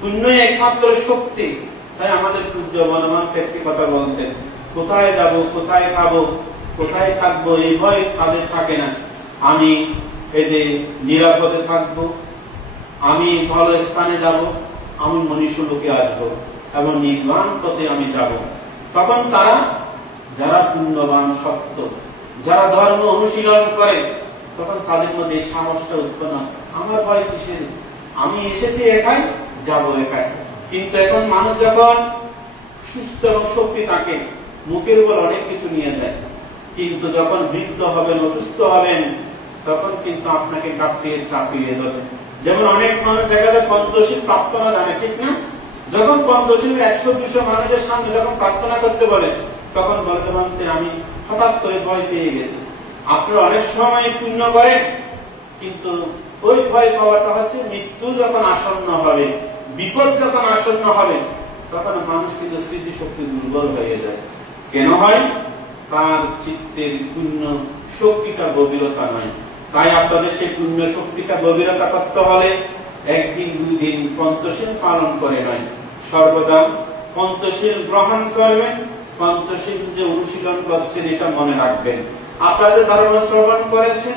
পুণ্যই একমাত্র শক্তি। তাই আমাদের পূজ্য বনমান একটি কথা বলতেন, কোথায় যাব, কোথায় খাবো, কোথায় থাকবো, এই ভয় তাদের থাকে না। আমি এদের নিরাপদে থাকবো, আমি ভালো স্থানে যাব, আমি মনীষ লোকে আসবো এবং নির্বাণ পথে আমি যাব। তখন তারা, যারা পুণ্যবান, সত্য, যারা ধর্ম অনুশীলন করে, তখন তাদের মধ্যে সাহসটা উৎপন্ন। আমার ভয় কিসের? আমি এসেছি একাই, যাব একাই। কিন্তু এখন মানুষ যখন সুস্থ এবং শক্তি থাকে, মুখের উপর অনেক কিছু নিয়ে যায়, কিন্তু যখন বৃদ্ধ হবেন, অসুস্থ হবেন, তখন কিন্তু আপনাকে কাঁপিয়ে চাপিয়ে দেবে। যেমন অনেক মানুষ দেখা যায় পঞ্চশীল প্রার্থনা জানে, ঠিক না? যখন পঞ্চশীল 100-200 মানুষের সামনে যখন প্রার্থনা করতে বলে, তখন বলতে বলতে আমি হঠাৎ করে ভয় পেয়ে গেছি। আপনারা অনেক সময় পুণ্য করেন, কিন্তু ওই ভয় পাওয়াটা হচ্ছে মৃত্যু যখন আসন্ন হবে, বিপদ যখন আসন্ন হবে, তখন মানুষ কিন্তু স্মৃতিশক্তি দুর্বল হয়ে যায়। কেন হয়? তার চিত্তের পুণ্য শক্তিটা গভীরতা নাই। তাই আপনাদের সেই পুণ্য শক্তিটা গভীরতা করতে হলে একদিন, 2 দিন পঞ্চশীল পালন করে নয়, সর্বদা পঞ্চশীল গ্রহণ করবেন। পঞ্চশীল যে অনুশীলন করছেন এটা মনে রাখবেন। আপনারা ধর্ম শ্রবণ করেছেন,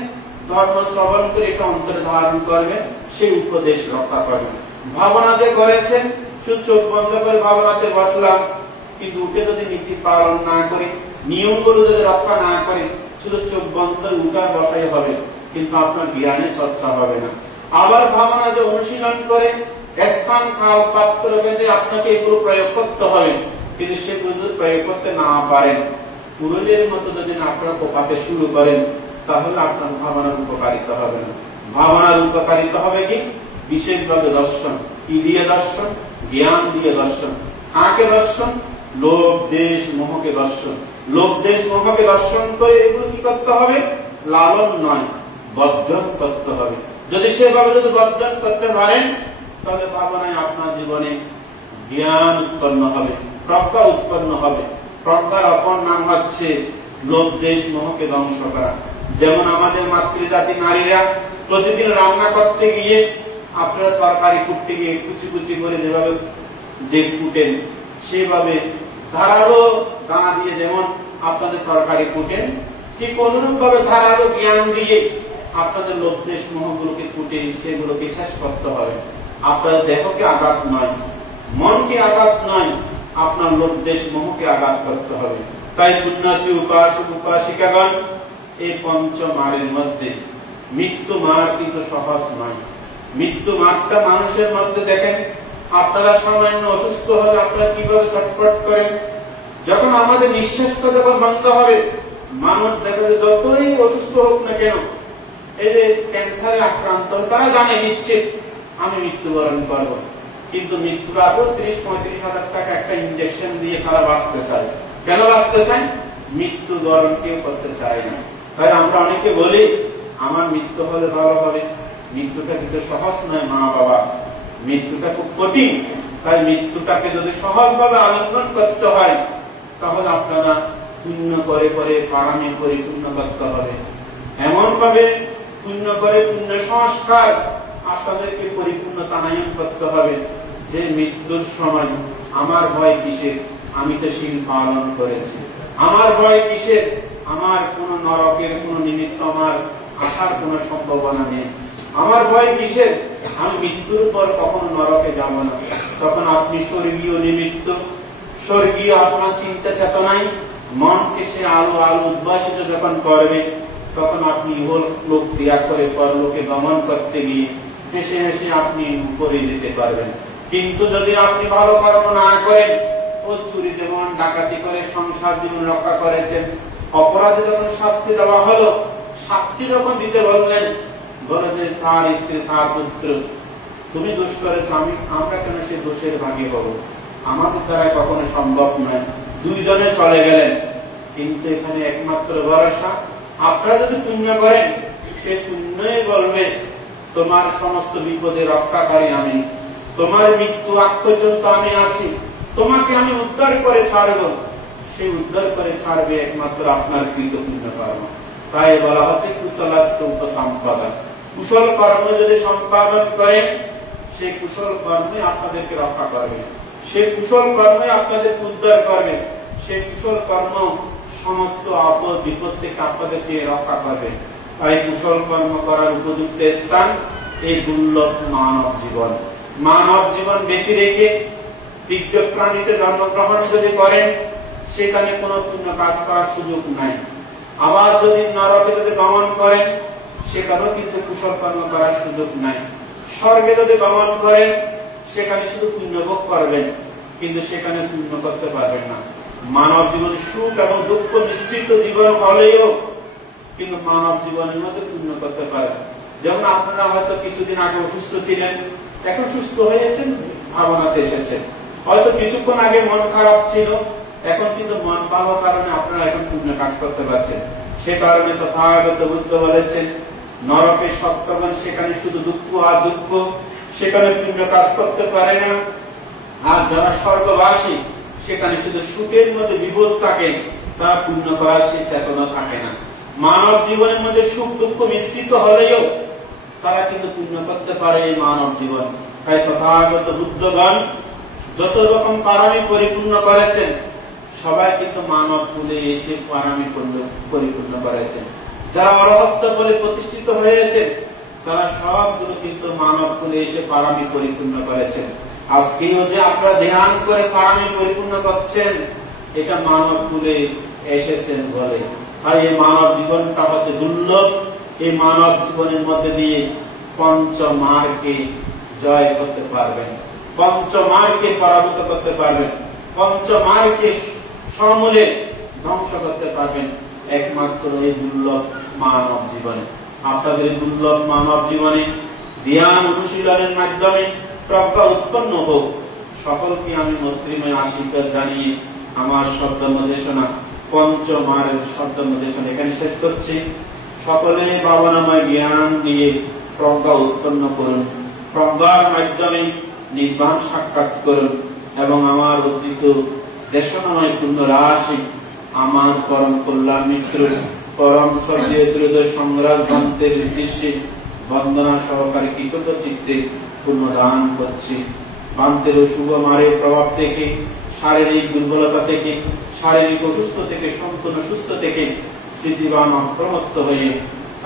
ধর্ম শ্রবণ করে এটা অন্তরে ধারণ করবেন, সেই উপদেশ রক্ষা করবেন। ভাবনাতে করেছেন, শুধু চোখ বন্ধ করে ভাবনাতে বসলাম, কিন্তু উঠে যদি নীতি পালন না করে, নিয়মগুলো যদি রক্ষা না করে, শুধু চোখ বন্ধ উঠা বসাই হবে, কিন্তু আপনার জ্ঞানের চর্চা হবে না। আবার ভাবনা যে অনুশীলন করে, স্থান, কাল, পাত্র বেঁধে আপনাকে এগুলো প্রয়োগ করতে হবে, কিন্তু সেগুলো যদি প্রয়োগ করতে না পারেন, পুরুলের মতো যদি আপনারা কোপাতে শুরু করেন, তাহলে আপনার ভাবনার উপকারিতা হবে না। ভাবনার উপকারিতা হবে কি? বিশেষভাবে দর্শন। কি দিয়ে দর্শন? জ্ঞান দিয়ে দর্শন। কাকে দর্শন? লোভ, দেশ, মোহকে দর্শন। লোভ, দেশ, মোহকে দর্শন করে এগুলো কি করতে হবে? লালন নয়, বর্জন করতে হবে। যদি সেভাবে যদি বর্জন করতে পারেন, তাহলে ভাবনায় আপনার জীবনে জ্ঞান উৎপন্ন হবে, প্রজ্ঞা উৎপন্ন হবে। প্রজ্ঞার অপর নাম হচ্ছে লোভ, দেশ, মোহকে ধ্বংস করা। যেমন আমাদের মাতৃজাতি নারীরা প্রতিদিন রান্না করতে গিয়ে, আপনারা তরকারি কুটতে গিয়ে কুচি কুচি করে যেভাবে যে কুটেন, সেভাবে ধারালো দানা দিয়ে যেমন আপনাদের তরকারি কুটেন, ঠিক অনুরূপ ভাবে ধারালো জ্ঞান দিয়ে আপনাদের লোভ, দেশ, মোহগুলোকে কুটে সেগুলোকে শেষ করতে হবে। আপনার দেহকে আঘাত নয়, মনকে আঘাত নয়, আপনার লোভ, দেশ, মোহকে আঘাত করতে হবে। তাই পুণ্যার্থী উপাসক উপাসিকাগণ, এই পঞ্চমারের মধ্যে মৃত্যু মার কিন্তু সহজ নয়। মৃত্যু মারটা মানুষের মধ্যে দেখেন, আপনারা সামান্য অসুস্থ হলে আপনারা কিভাবে চটপট করেন। যখন আমাদের নিঃশ্বাসটা যখন বন্ধ হবে, মানুষ দেখে যতই অসুস্থ হোক না কেন, এই যে ক্যান্সারে আক্রান্ত, তারা জানে নিশ্চিত আমি মৃত্যুবরণ করব, কিন্তু মৃত্যুর আগে 30-35 হাজার টাকা একটা ইনজেকশন দিয়ে তারা বাঁচতে চায়। কেন বাঁচতে চায়? মৃত্যুবরণ কেউ করতে চায় না। তাই আমরা অনেকে বলি আমার মৃত্যু হলে ভালো হবে। মৃত্যুটা কিন্তু সহজ নয় মা বাবা, মৃত্যুটা খুব কঠিন। তাই মৃত্যুটাকে যদি সহজভাবে আলিঙ্গন করতে হয়, তাহলে আপনারা পুণ্য করে করে পারামি পরিপূর্ণ করতে হবে। এমন ভাবে পুণ্য করে পুণ্য সংস্কার আপনাদেরকে পরিপূর্ণ তানায়ন করতে হবে যে মৃত্যুর সময় আমার ভয় কিসের, আমি তো শীল পালন করেছি। আমার ভয় কিসের, আমার কোন নরকের কোন নিমিত্ত আমার আসার কোন সম্ভাবনা নেই। আমার ভয় কিসের, আমি মৃত্যুর পর কখনো নরকে যাব না। তখন আপনি স্বর্গীয় নিমিত্ত, স্বর্গীয় আপনার চিন্তা চেতনায় মনকে সে আলো আলো উদ্ভাসিত যখন করবে, তখন আপনি লোক ত্যাগ করে পরলোকে গমন করতে গিয়ে হেসে হেসে আপনি উপরে যেতে পারবেন। কিন্তু যদি আপনি ভালো কর্ম না করেন, ও চুরি যেমন ডাকাতি করে সংসার জীবন রক্ষা করেছেন, অপরাধে যখন শাস্তি দেওয়া হলো, শাস্তি যখন দিতে বললেন, বলে যে তার স্ত্রী তার পুত্র তুমি দোষ করেছ, আমরা কেন সে দোষের ভাগী হব, আমাদের দ্বারা কখনো সম্ভব নয়। দুইজনে চলে গেলেন। কিন্তু এখানে একমাত্র ভরসা আপনারা যদি পুণ্য করেন, সে পুণ্যই বলবে তোমার সমস্ত বিপদে রক্ষাকারী আমি, তোমার মৃত্যু আগ পর্যন্ত আমি আছি, তোমাকে আমি উদ্ধার করে ছাড়ব। সেই উদ্ধার করে ছাড়বে একমাত্র আপনার কৃত পুণ্য কর্ম। তাই বলা হচ্ছে কুশলাস্য উপসম্পদা, কুশল কর্ম যদি সম্পাদন করেন, সেই কুশল কর্মই আপনাদেরকে রক্ষা করবে, সেই কুশল কর্মই আপনাদেরকে উদ্ধার করবে, সেই কুশল কর্ম সমস্ত আপদ বিপদ থেকে আপনাদেরকে রক্ষা করবে। তাই কুশল কর্ম করার উপযুক্ত স্থান এই দুর্লভ মানব জীবন। মানব জীবন ব্যক্তি রেখে দিব্য প্রাণীতে জন্মগ্রহণ যদি করেন, সেখানে কোন পুণ্য কাজ করার সুযোগ নাই। আবার যদি নরকে যদি গমন করেন, সেখানেও কিন্তু কুশল কর্ম করার সুযোগ নাই। স্বর্গে যদি গমন করেন, সেখানে শুধু পুণ্যভোগ করবেন, কিন্তু সেখানে পুণ্য করতে পারবেন না। মানব জীবন সুখ এবং দুঃখ মিশ্রিত জীবন হলেও কিন্তু মানব জীবনের মধ্যে পুণ্য করতে পারেন। যেমন আপনারা হয়তো কিছুদিন আগে অসুস্থ ছিলেন, এখন সুস্থ হয়েছেন, ভাবনাতে এসেছেন। হয়তো কিছুক্ষণ আগে মন খারাপ ছিল, এখন কিন্তু মন ভালো কারণে আপনারা এখন পুণ্য কাজ করতে পারছেন। সে কারণে তথাগত বুদ্ধ বলেছেন, নরকে সত্যগণ সেখানে শুধু দুঃখ আর দুঃখ, সেখানে পুণ্য কাজ করতে পারে না। আর যারা স্বর্গবাসী, সেখানে শুধু সুখের মধ্যে বিবোধ থাকে, তারা পুণ্য করার সে চেতনা থাকে না। মানব জীবনের মধ্যে সুখ দুঃখ মিশ্রিত হলেও তারা কিন্তু পুণ্য করতে পারে এই মানব জীবন। তাই তথাগত বুদ্ধগণ যত রকম পারামি পরিপূর্ণ করেছেন, সবাই কিন্তু মানব কুলে এসে পারামি পরিপূর্ণ করেছেন। যারা অরহত্ত বলে প্রতিষ্ঠিত হয়েছে, তারা সবগুলো কিন্তু মানব কুলে এসে পারামি পরিপূর্ণ করেছেন। আজকেও যে আপনারা ধ্যান করে পারামি পরিপূর্ণ করছেন, এটা মানব কুলে এসেছেন বলে। তাই এই মানব জীবনটা হচ্ছে দুর্লভ। এই মানব জীবনের মধ্যে দিয়ে পঞ্চমারকে জয় করতে পারবেন, পঞ্চমারকে পরাভূত করতে পারবেন, পঞ্চমারকে সমূলে ধ্বংস করতে পারবেন একমাত্র এই দুর্লভ মানব জীবনে। আপনাদের দুর্লভ মানব জীবনে ধ্যান অনুশীলনের মাধ্যমে প্রজ্ঞা উৎপন্ন হোক। সকলকে আমি মৈত্রীময় আশীর্বাদ জানিয়ে আমার শব্দমদেশনা, পঞ্চমারের শব্দমদেশনা এখানে শেষ করছি। সকলে ভাবনাময় জ্ঞান দিয়ে প্রজ্ঞা উৎপন্ন করুন, প্রজ্ঞার মাধ্যমে নির্বাণ সাক্ষাৎ করুন এবং আমার অতীত দেশনাময় পূর্ণ রাশি আমার পরম কল্যাণ মিত্র পরম স্বর্গীয় ত্রয়োদশ সংগ্রাম গ্রন্থের উদ্দেশ্যে বন্দনা সহকারে কৃতজ্ঞ চিত্তে পুণ্যদান করছি। বান্তের শুভ মারের প্রভাব থেকে, শারীরিক দুর্বলতা থেকে, শারীরিক অসুস্থ থেকে, সম্পূর্ণ সুস্থ থেকে স্থিতিবান অপ্রমত্ত হয়ে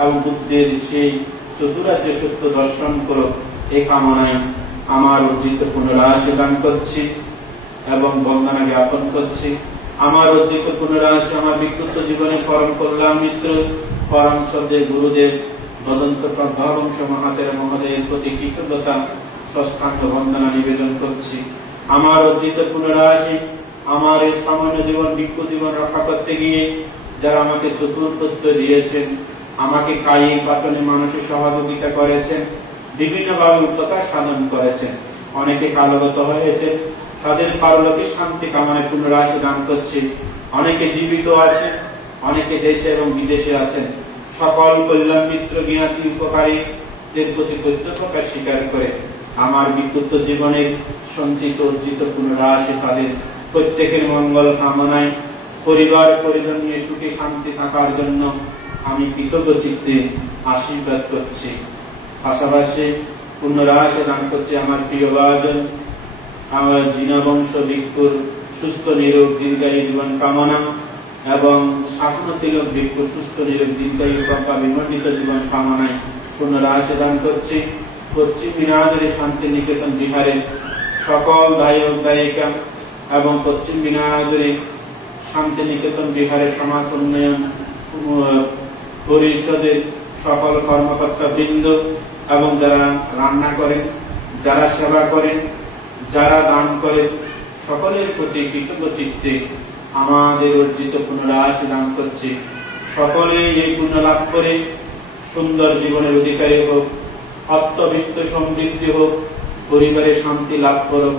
এবং বুদ্ধের সেই চতুরাজ্য সত্য দর্শন করো, এই কামনায় আমার অর্জিত পুনরাশি দান করছি এবং বন্দনা জ্ঞাপন করছি। আমার অর্জিত পুনরাশি আমার বিক্ষুব্ধ জীবনে পরম কল্যাণ মিত্র পরম শ্রদ্ধেয় গুরুদেব বদন্ত প্রভাবংশ মহাতের মহোদয়ের প্রতি কৃতজ্ঞতা ষষ্ঠাঙ্গ বন্দনা নিবেদন করছি। আমার অর্জিত পুনরাশি আমার এই সামান্য জীবন বিক্ষু জীবন রক্ষা করতে গিয়ে যারা আমাকে চতুর্থ দিয়েছেন, আমাকে কায়িক বাচনে মানসিক সহযোগিতা করেছেন, বিভিন্নভাবে উপকার সাধন করেছেন, অনেকে কালগত হয়েছে, তাদের পারলৌকিক শান্তি কামনায় পুনরাশি দান করছি। অনেকে জীবিত আছেন, অনেকে দেশে এবং বিদেশে আছেন। সকল কল্যাণ মিত্র জ্ঞাতি উপকারীদের প্রতি কৃতজ্ঞতা স্বীকার করে আমার বিক্ষুব্ধ জীবনের সঞ্চিত অর্জিত পুনরাশি তাদের প্রত্যেকের মঙ্গল কামনায় পরিবার পরিজন নিয়ে সুখে শান্তি থাকার জন্য আমি কৃতজ্ঞ চিত্তে আশীর্বাদ করছি। পাশাপাশি পুনরাশ দান করছি আমার প্রিয় ভাজন আমার জিনবংশ ভিক্ষুর সুস্থ নিরোগ দীর্ঘায়ু জীবন কামনা এবং শাসন তিলক ভিক্ষুর সুস্থ নিরোগ দীর্ঘায়ু বাবা বিমণ্ডিত জীবন কামনায় পুনরাশ দান করছি। পশ্চিম বিনায়কের শান্তি নিকেতন বিহারের সকল দায়ক দায়িকা এবং পশ্চিম বিনায়কের শান্তি নিকেতন বিহারের সমাজ উন্নয়ন পরিষদের সকল কর্মকর্তা বৃন্দ এবং যারা রান্না করেন, যারা সেবা করেন, যারা দান করেন, সকলের প্রতি কৃতজ্ঞ চিত্তে আমাদের অর্জিত পুনরাশ দান করছে। সকলে এই পুণ্য লাভ করে সুন্দর জীবনের অধিকারী হোক, অর্থবিত্ত সমৃদ্ধি হোক, পরিবারে শান্তি লাভ করুক,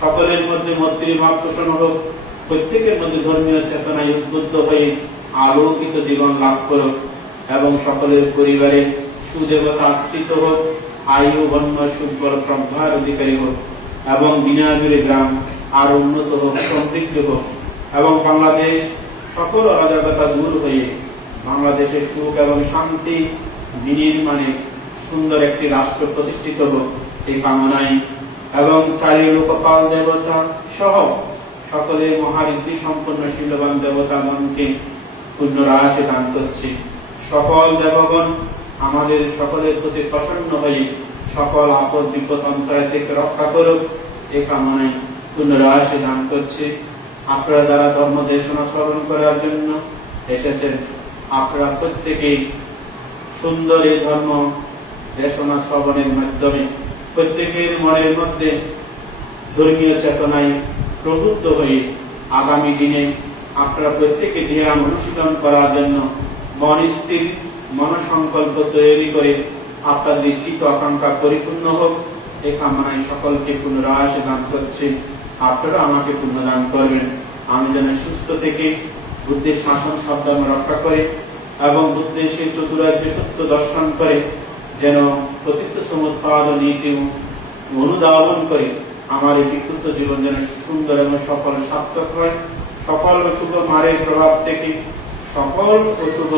সকলের মধ্যে মৈত্রীভাব পোষণ হোক, প্রত্যেকের মধ্যে ধর্মীয় চেতনায় উদ্বুদ্ধ হয়ে আলোকিত জীবন লাভ করুক এবং সকলের পরিবারে সুদেবতা আশ্রিত হোক, আয়ু বন্য সুবল প্রজ্ঞার অধিকারী হোক এবং বিনায়কের গ্রাম আর উন্নত হোক, সমৃদ্ধ হোক এবং বাংলাদেশ সকল অরাজকতা দূর হয়ে বাংলাদেশের সুখ এবং শান্তি বিনির্মাণে সুন্দর একটি রাষ্ট্র প্রতিষ্ঠিত হোক এই কামনায় এবং চারি লোকপাল দেবতা সহ সকলের মহারিদ্ধি সম্পন্ন শীলবান দেবতাগণকে পুণ্যরাশি দান করছি। সকল দেবগণ আমাদের সকলের প্রতি প্রসন্ন হয়ে সকল আপদ বিপদ অন্তরায় থেকে রক্ষা করুক এই কামনায় পুণ্যরাশি দান করছি। আপনারা যারা ধর্ম দেশনা শ্রবণ করার জন্য এসেছেন, আপনারা প্রত্যেকেই সুন্দর এই ধর্ম দেশনা শ্রবণের মাধ্যমে প্রত্যেকের মনের মধ্যে ধর্মীয় চেতনায় প্রবুদ্ধ হয়ে আগামী দিনে আপনারা প্রত্যেকে ধ্যান অনুশীলন করার জন্য মন স্থির মনসংকল্প তৈরি করে আপনাদের চিত্ত আকাঙ্ক্ষা পরিপূর্ণ হোক এই কামনায় সকলকে পুনরাশ দান করছে। আপনারা আমাকে পুণ্যদান করবেন, আমি যেন সুস্থ থেকে বুদ্ধির শাসন সাবধান রক্ষা করে এবং বুদ্ধির সেই চতুরাজ্য সত্য দর্শন করে যেন প্রতীত সমুৎপাদ নীতি অনুধাবন করে আমার এই বিক্ষুব্ধ জীবন যেন সুন্দর এবং সফল সার্থক হয়। সকল অশুভ মারের প্রভাব থেকে, সকল অশুভ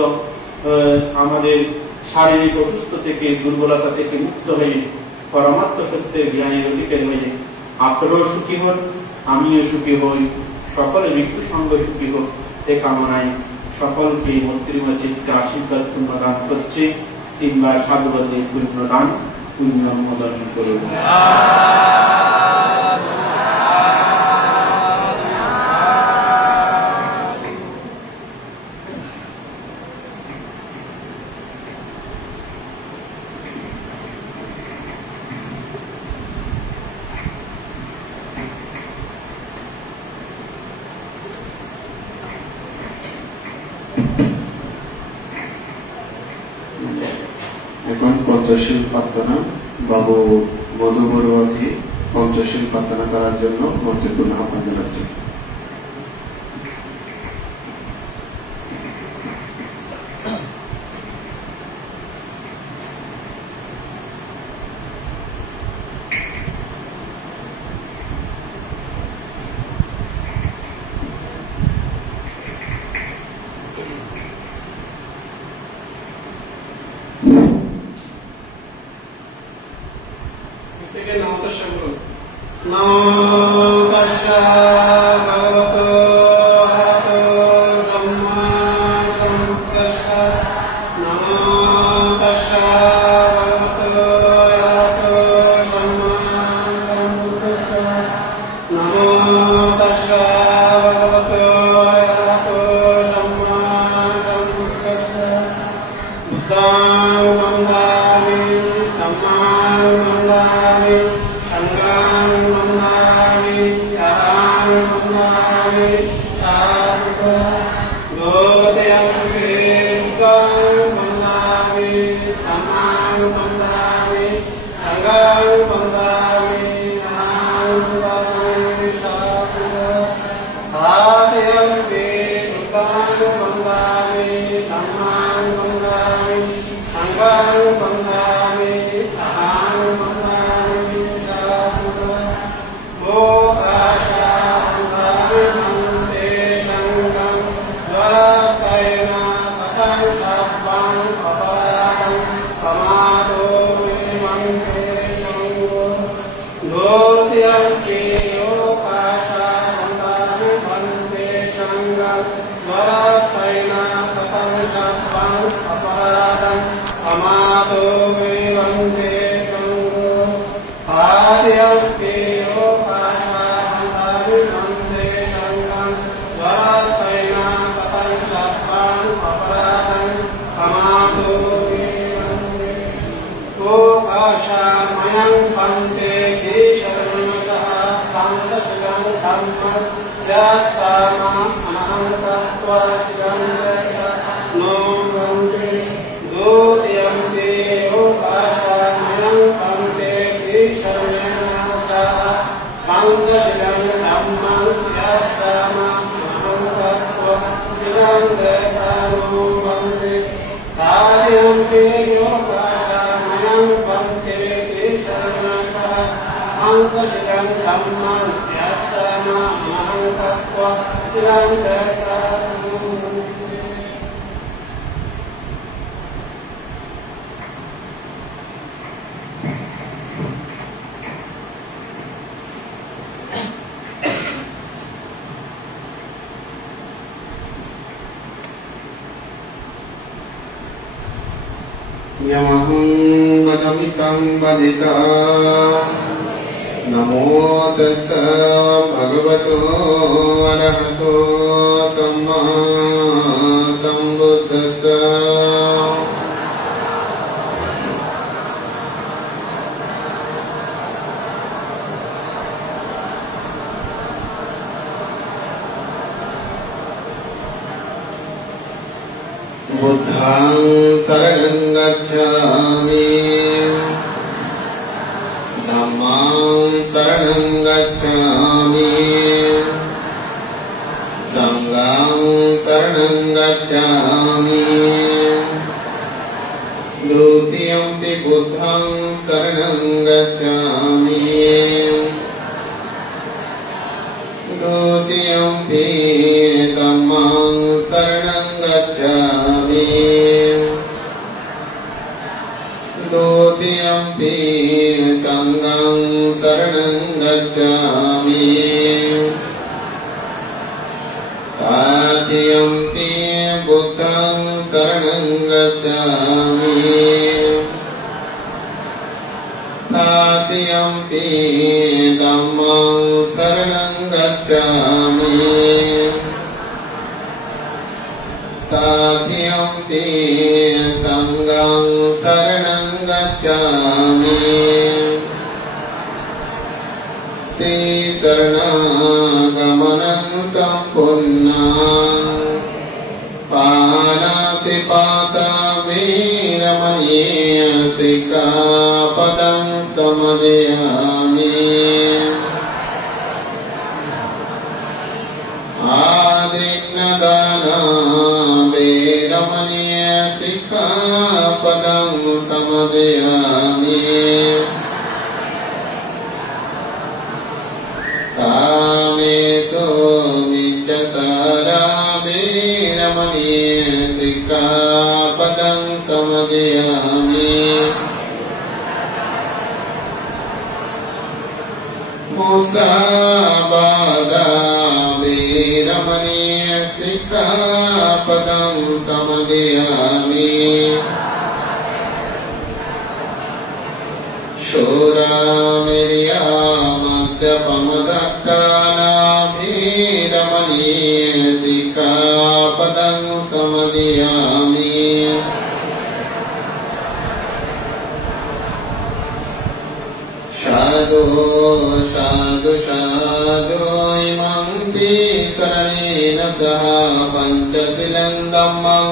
আমাদের শারীরিক অসুস্থ থেকে, দুর্বলতা থেকে মুক্ত হয়ে পরমাত্ম সত্যের জ্ঞানের অধিকারী হয়ে আপনারাও সুখী হন, আমিও সুখী হই, সকলে মৃত্যু সঙ্গ সুখী হোক এ কামনায় সকলকে মৈত্রীময় চিত্তে আশীর্বাদ পুণ্যদান করছে। তিনবার সাধুবাদী পুণ্যদান পুণ্যমোদন করুন। এখন পঞ্চশীল প্রার্থনা বাবু মধু বড়ুয়াকে পঞ্চশীল প্রার্থনা করার জন্য মন্ত্রীপূর্ণ আহ্বান জানাচ্ছি। Bye. Amado Mante Sango Dhotyampi Yokasha Mantari Mante Sanga Varapaina Katam Japang Aparadam Amado Mante Sango Adyampi Yokasha Mantari Mante Sanga Varapaina Katam Japang Aparadam Amado Kasha mayang pante kisharanasa kamsasagam dhamma yasama anantatva sigandaya no mante dhotyampi kasha mayang pante kisharanasa kamsasagam dhamma yasama anantatva sigandaya no mante tadyampi kasha Pante Kisharanasa Ansashidan Dhamman Yasama Mahankatva Siddhantaka Yamaham vadamitam vadita Namo tassa bhagavato arahato samma sambuddhassa Buddhaṃ saranam gacchāmi Dhammāṃ saranam gacchāmi Saṅghāṃ saranam gacchāmi Dutiyampi Buddhaṃ saranam gacchāmi Dutiyampi Dhammāṃ saranam gacchāmi Dutiyampi Saṅghāṃ saranam gacchāmi Tatiyampi Buddhaṃ saranam gacchāmi Tatiyampi Dhammāṃ saranam gacchāmi Tatiyampi Saṅghāṃ saranam gacchāmi Tisarana-gamanam sampunnam Panatipata viramaniya sikkhapadam samadhiyami Adinnadana viramaniya sikkhapadam samadhiyami Kamesu viccasara viramaniya sikkhapadam samadhiyami Musabada viramaniya sikkhapadam samadhiyami Shura-mirya madhyapamadakkhana viramaniya sikkhapadam samadhiyami Shadu shadu shadu imam tisaranena saha panchasilam dhammam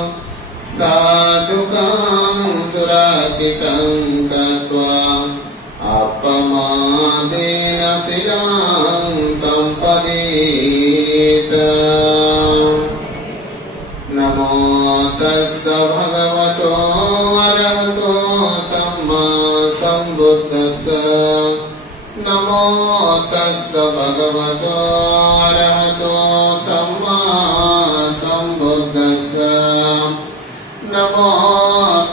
sadhukam surakitam katva appamadena silam sampadita Namo tassa bhagavato arahato samma sambuddhassa Namo tassa bhagavato arahato samma sambuddhassa Namo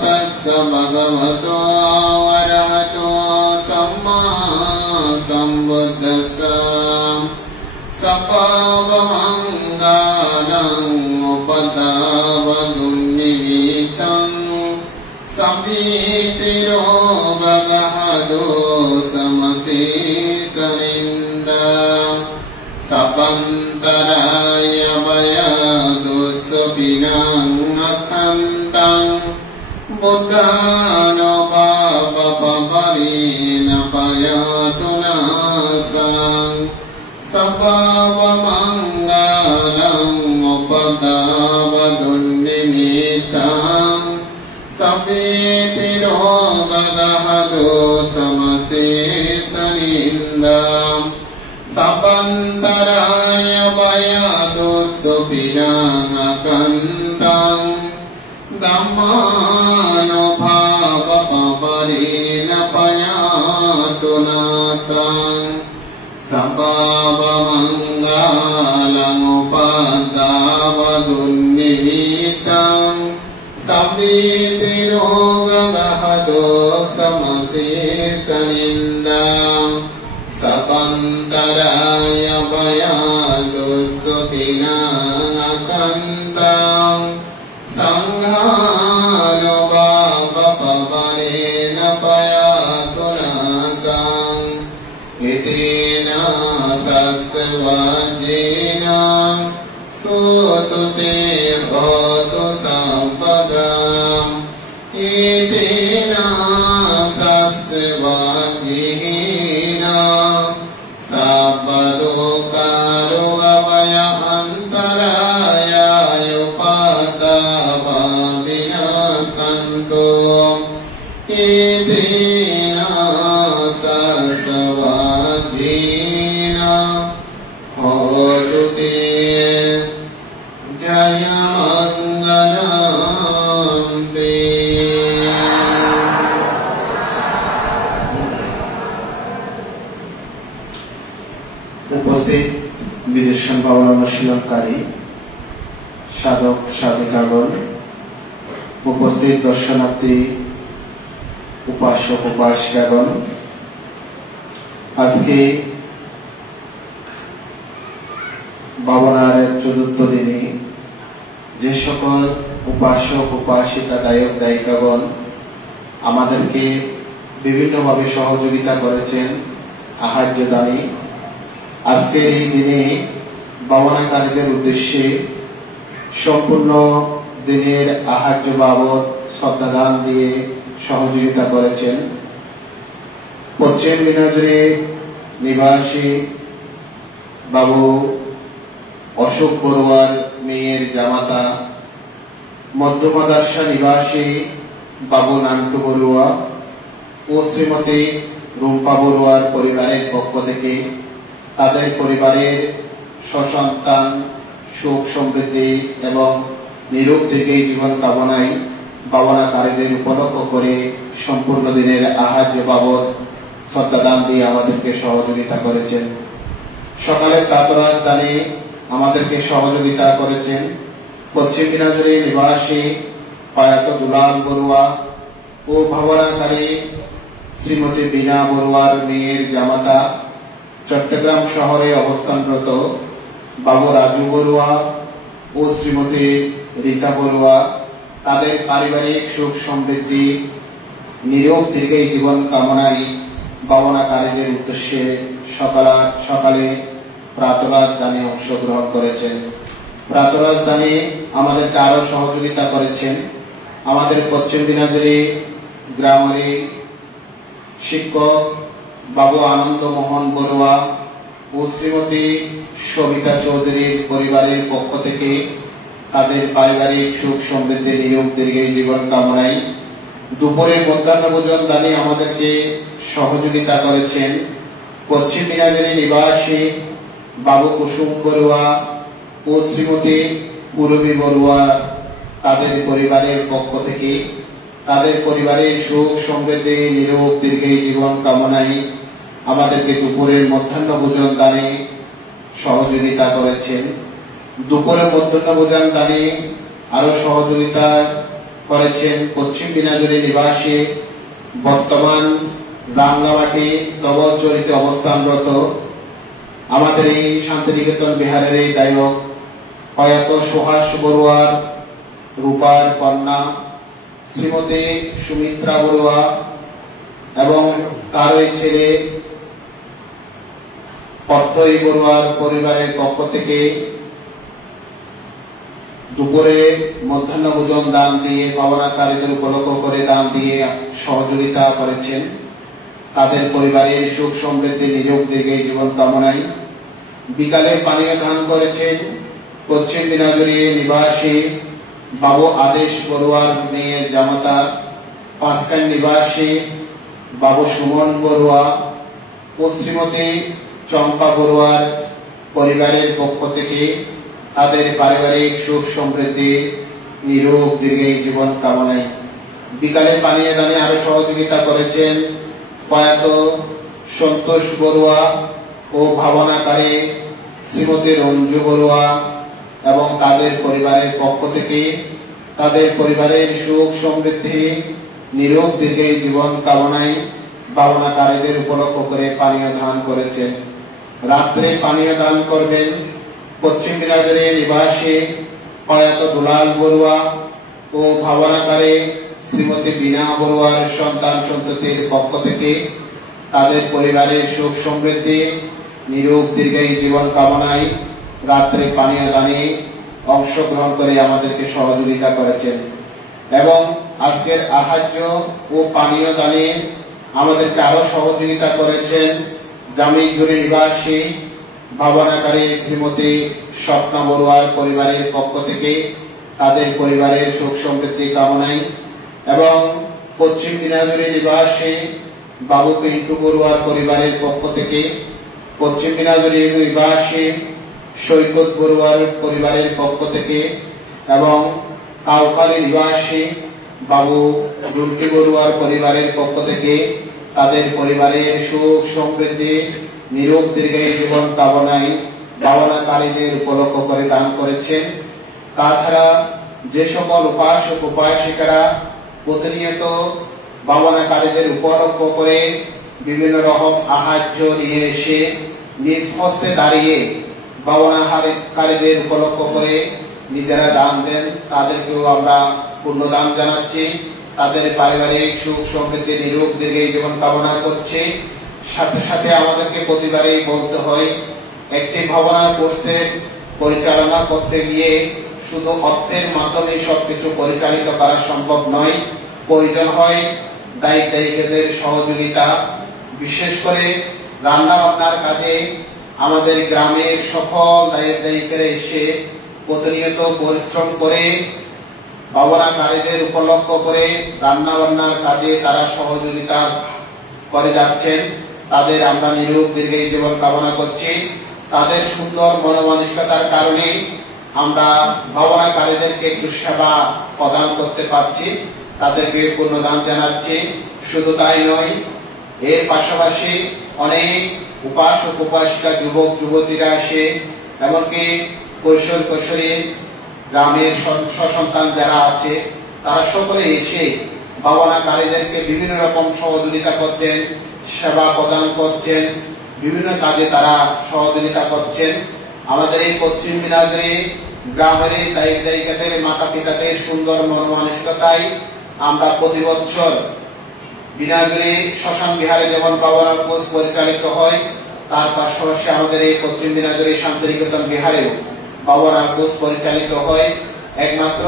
tassa भगवतो अरहतो सम्मा सम्बुद्धस्सा सपावमङ्गलं उपदावदुन्निमितं सपीतिरोगगहदो समशीसनिन्दा सपन्तराय वयदुस्सपिनं अखण्डं बुद्धानुभावपरिण पयतु नासं सपावमङ्गलं उपदावदुन्निमितं सपीतिरोगगहदो समशीसनिन्दां सपन्तराय वयदुस्सुपिनाकन्दं धम्मानुभावपरिण पयातु नासं सपावमङ्गलमुपदावदुन्निमितं सपीतिरोगगहदो समशीसनिन्दां सपन्तराय वयदुस्सुपिनाकन्दं सङ्घानुभावपरिण पयातु नासं इतेन सस्वजेनां सोतु ते होतु सम्पदाम् इतेन सस्वजेनां सब्बदुःखारो अभय अन्तरायाय उपदावा विनाशन्तु इतेन सस्वजेनां होतु ते जयमङ्गलं ते। উপস্থিত বিদেশ সম্ভাবনা অনুশীলনকারী সাধক সাধিকাগণ, উপস্থিত দর্শনার্থী উপাসক উপাসিকাগণ, আজকে ভাবনার চতুর্থ দিনে যে সকল উপাসক উপাসিকা দায়ক দায়িকাগণ আমাদেরকে বিভিন্নভাবে সহযোগিতা করেছেন আহার্য দানে, আজকের এই দিনে ভাবনাকারীদের উদ্দেশ্যে সম্পূর্ণ দিনের আহার্য বাবদ শ্রদ্ধাদান দিয়ে সহযোগিতা করেছেন পশ্চিম দিনাজপুরে নিবাসী বাবু অশোক বড়ুয়ার মেয়ের জামাতা, মধ্যমাদার্সা নিবাসী বাবু নান্টু বড়ুয়া ও শ্রীমতী রুম্পা বড়ুয়ার পরিবারের পক্ষ থেকে তাদের পরিবারের সসন্তান সুখ সমৃদ্ধি এবং নিরোগ থেকে জীবন কামনায় ভাবনাকারীদের উপলক্ষ করে সম্পূর্ণ দিনের আহার্য বাবদ শ্রদ্ধাদান দিয়ে আমাদেরকে সহযোগিতা করেছেন। সকালে প্রাতরাশ দানে আমাদেরকে সহযোগিতা করেছেন পশ্চিম দিনাজপুরে নিবাসী প্রয়াত দুলাল বড়ুয়া ও ভাবনাকারী শ্রীমতী বীণা বড়ুয়ার মেয়ের জামাতা, চট্টগ্রাম শহরে অবস্থানরত বাবু রাজু বড়ুয়া ও শ্রীমতী রীতা বড়ুয়া, তাদের পারিবারিক সুখ সমৃদ্ধি নিরোগ দীর্ঘায়ী জীবন কামনায় ভাবনাকারীদের উদ্দেশ্যে সকালে প্রাতরাশ দানে অংশগ্রহণ করেছেন। প্রাতরাশ দানে আমাদেরকে আরো সহযোগিতা করেছেন আমাদের পশ্চিম দিনাজপুরে গ্রামের শিক্ষক বাবু আনন্দ মোহন বড়ুয়া ও শ্রীমতী সবিতা চৌধুরীর পরিবারের পক্ষ থেকে তাদের পারিবারিক সুখ সমৃদ্ধি নিয়োগ দীর্ঘায়ী জীবন কামনায় দুপুরে মধ্যাহ্ন ভোজন দানে আমাদেরকে সহযোগিতা করেছেন পশ্চিম দিনাজপুরে নিবাসী বাবু কুসুম বড়ুয়া ও শ্রীমতী পূরবী বড়ুয়া, তাদের পরিবারের পক্ষ থেকে তাদের পরিবারের সুখ সমৃদ্ধি নিরোগ দীর্ঘায়ী জীবন কামনায় আমাদেরকে দুপুরের মধ্যাহ্ন ভোজন দানে সহযোগিতা করেছেন। দুপুরের মধ্যাহ্ন ভোজন দানে আরো সহযোগিতা করেছেন পশ্চিম দিনাজপুরের নিবাসী বর্তমান রাঙ্গামাটি তবচরিতে অবস্থানরত আমাদের এই শান্তিনিকেতন বিহারের এই দায়ক প্রয়াত সুহাস বড়ুয়ার রূপার কন্যা শ্রীমতী সুমিত্রা বড়ুয়া এবং তারই ছেলে পদ্মই বড়ুয়ার পরিবারের পক্ষ থেকে দুপুরে মধ্যাহ্ন ভোজন দান দিয়ে পাওনাকারীদের উপলক্ষ করে দান দিয়ে সহযোগিতা করেছেন। তাদের পরিবারের সুখ সমৃদ্ধি নিরোগ দীর্ঘ জীবন কামনায় বিকালে পানীয় দান করেছেন পশ্চিম দিনাজপুরের নিবাসী বাবু আদেশ বড়ুয়ার মেয়ের জামাতা পাঁচকান নিবাসী বাবু সুমন বড়ুয়া ও শ্রীমতী চম্পা বড়ুয়ার পরিবারের পক্ষ থেকে তাদের পারিবারিক সুখ সমৃদ্ধি নিরোগ দীর্ঘ জীবন কামনায় বিকালে পানীয় দানে আরো সহযোগিতা করেছেন প্রয়াত সন্তোষ বড়ুয়া ও ভাবনাকারী শ্রীমতী রঞ্জু বড়ুয়া এবং তাদের পরিবারের পক্ষ থেকে তাদের পরিবারের সুখ সমৃদ্ধি নিরোগ দীর্ঘ জীবন কামনায় ভাবনাকারীদের উপলক্ষ করে পানীয় দান করেছেন। রাত্রে পানীয় দান করবেন পশ্চিম দিনাজপুরের নিবাসী প্রয়াত দুলাল বড়ুয়া ও ভাবনাকারী শ্রীমতী বীণা বড়ুয়ার সন্তান সন্ততির পক্ষ থেকে তাদের পরিবারের সুখ সমৃদ্ধি নিরোগ দীর্ঘ জীবন কামনায় রাত্রে পানীয় দানে অংশগ্রহণ করে আমাদেরকে সহযোগিতা করেছেন এবং আজকের আহার্য ও পানীয় দানে আমাদেরকে আরো সহযোগিতা করেছেন জামিজুরি নিবাসী ভাবনাকারী শ্রীমতী স্বপ্না বড়ুয়ার পরিবারের পক্ষ থেকে তাদের পরিবারের সুখ সমৃদ্ধি কামনায় এবং পশ্চিম দিনাজপুরের নিবাসী বাবু পিন্টু বড়ুয়ার পরিবারের পক্ষ থেকে পশ্চিম দিনাজপুরের নিবাসী সৈকত বড়ুয়ার পরিবারের পক্ষ থেকে এবং কাউখালী নিবাসী বাবু রুন্টি বড়ুয়ার পরিবারের পক্ষ থেকে তাদের পরিবারের সুখ সমৃদ্ধি নিরোগ দীর্ঘ জীবন কামনায় ভাবনাকারীদের উপলক্ষ করে দান করেছেন। তাছাড়া যে সকল উপাসক উপাসিকারা প্রতিনিয়ত ভাবনাকারীদের উপলক্ষ করে বিভিন্ন রকম আহার্য নিয়ে এসে নিজ হস্তে দাঁড়িয়ে ভাবনাকারীদের উপলক্ষ করে নিজেরা দান দেন তাদেরকেও আমরা পূর্ণদান জানাচ্ছি। তাদের পারিবারিক সুখ সমৃদ্ধি নিরোগ দীর্ঘ জীবন কামনা করছি। সাথে সাথে আমাদেরকে প্রতিবারই বলতে হয় একটি ভাবনার কোর্সের পরিচালনা করতে গিয়ে শুধু অর্থের মাধ্যমে সবকিছু পরিচালিত করা সম্ভব নয়, প্রয়োজন হয় দায়িত্ব দায়িকাদের সহযোগিতা। বিশেষ করে রান্না বান্নার কাজে আমাদের গ্রামের সকল দায়িত্ব দায়িকারা এসে প্রতিনিয়ত পরিশ্রম করে ভাবনাকারীদের উপলক্ষ করে রান্না বান্নার কাজে তারা সহযোগিতা করে যাচ্ছেন। তাদের আমরা নিরোগ দীর্ঘ জীবন কামনা করছি। তাদের সুন্দর মনোমানসিকতার কারণে আমরা ভাবনাকারীদেরকে একটু সেবা প্রদান করতে পারছি, তাদেরকে পূর্ণদান জানাচ্ছি। শুধু তাই নয়, এর পাশাপাশি অনেক উপাসক উপাসিকা যুবক যুবতীরা এসে এমনকি কৈশোর কৈশোরী গ্রামের সন্তান যারা আছে তারা সকলে এসে ভাবনাকারীদেরকে বিভিন্ন রকম সহযোগিতা করছেন, সেবা প্রদান করছেন, বিভিন্ন কাজে তারা সহযোগিতা করছেন। আমাদের এই পশ্চিম দিনাজপুরে গ্রামের দায়িত্ব দায়িকাদের মাতা পিতাদের সুন্দর মনোমানসিকতায় আমরা প্রতি বছর দিনাজপুরে শ্মশান বিহারে যেমন ভাবনার কোর্স পরিচালিত হয়, তার পাশাপাশি আমাদের এই পশ্চিম দিনাজপুরে শান্তিনিকেতন বিহারেও ভাবনার কোর্স পরিচালিত হয়। একমাত্র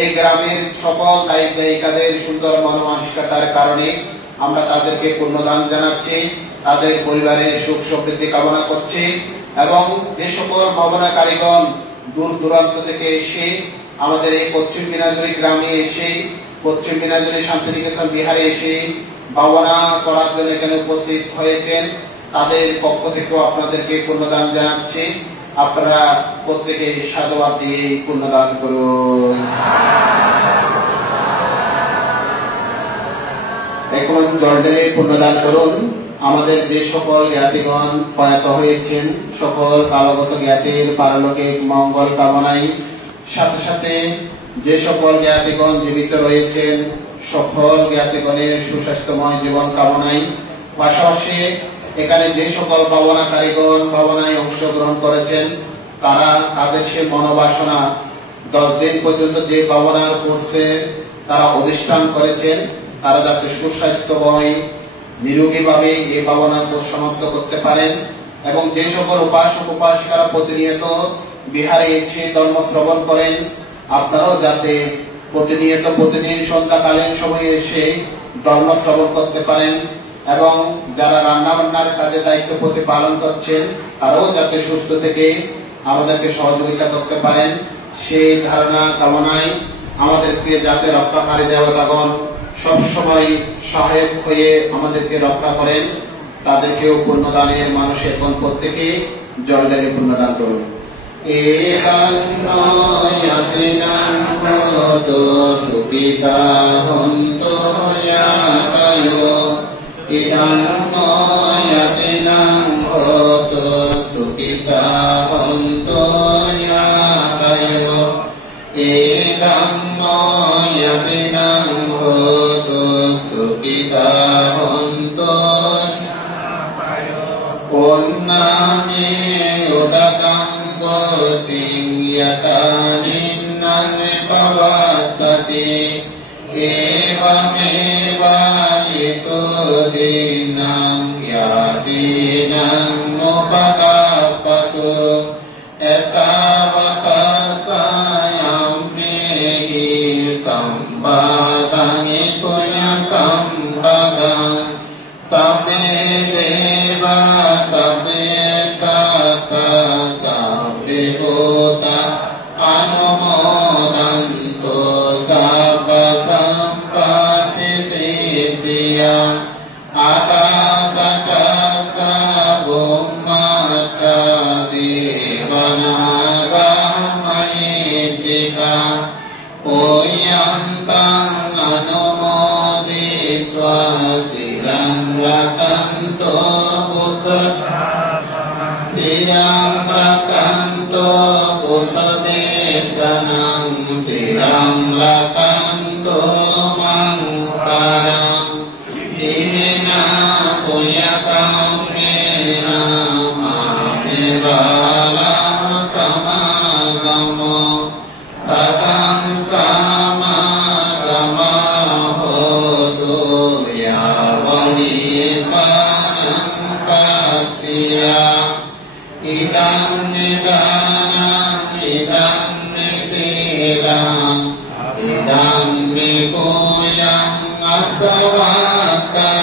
এই গ্রামের সকল দায়িত্ব দায়িকাদের সুন্দর মনোমানসিকতার কারণে আমরা তাদেরকে পূর্ণদান জানাচ্ছি, তাদের পরিবারের সুখ সমৃদ্ধি কামনা করছি এবং যে সকল ভাবনাকারীগণ দূর দূরান্ত থেকে এসে আমাদের এই পশ্চিম দিনাজপুর গ্রামে এসে পশ্চিম দিনাজপুর শান্তিনিকেতন বিহারে এসে ভাবনা করার জন্য এখানে উপস্থিত হয়েছেন, তাদের পক্ষ থেকেও আপনাদেরকে পূর্ণদান জানাচ্ছি। আপনারা প্রত্যেকে সাধুবাদ দিয়ে পূর্ণদান করুন। এখন জল ঢেলে পূর্ণদান করুন। আমাদের যে সকল জ্ঞাতিগণ প্রয়াত হয়েছেন সকল কালগত জ্ঞাতির পারলৌকিক মঙ্গল কামনায়, সাথে সাথে যে সকল জ্ঞাতিগণ জীবিত রয়েছেন সকল জ্ঞাতিগণের সুস্বাস্থ্যময় জীবন কামনায়, পাশাপাশি এখানে যে সকল ভাবনাকারীগণ ভাবনায় অংশগ্রহণ করেছেন তারা তাদের সে মনোবাসনা 10 দিন পর্যন্ত যে ভাবনার কোর্সে তারা অধিষ্ঠান করেছেন তারা যাতে সুস্বাস্থ্যময় নিরোগীভাবে এই ভাবনার কোর্স সমাপ্ত করতে পারেন, এবং যে সকল উপাসক উপাসিকারা প্রতিনিয়ত বিহারে এসে ধর্ম শ্রবণ করেন আপনারাও যাতে প্রতিনিয়ত প্রতিদিন সন্ধ্যাকালীন সময়ে এসে ধর্ম শ্রবণ করতে পারেন, এবং যারা রান্না বান্নার কাজে দায়িত্ব প্রতিপালন করছেন তারাও যাতে সুস্থ থেকে আমাদেরকে সহযোগিতা করতে পারেন সেই ধারণা কামনায় আমাদেরকে যাতে রক্ষাকারী দেবতাগণ সবসময় সহায়ক হয়ে আমাদেরকে রক্ষা করেন তাদেরকেও পুণ্যদানের মানুষের কোন প্রত্যেকে জলদারি পুণ্যদান করুন। Idam mi puyang asavaka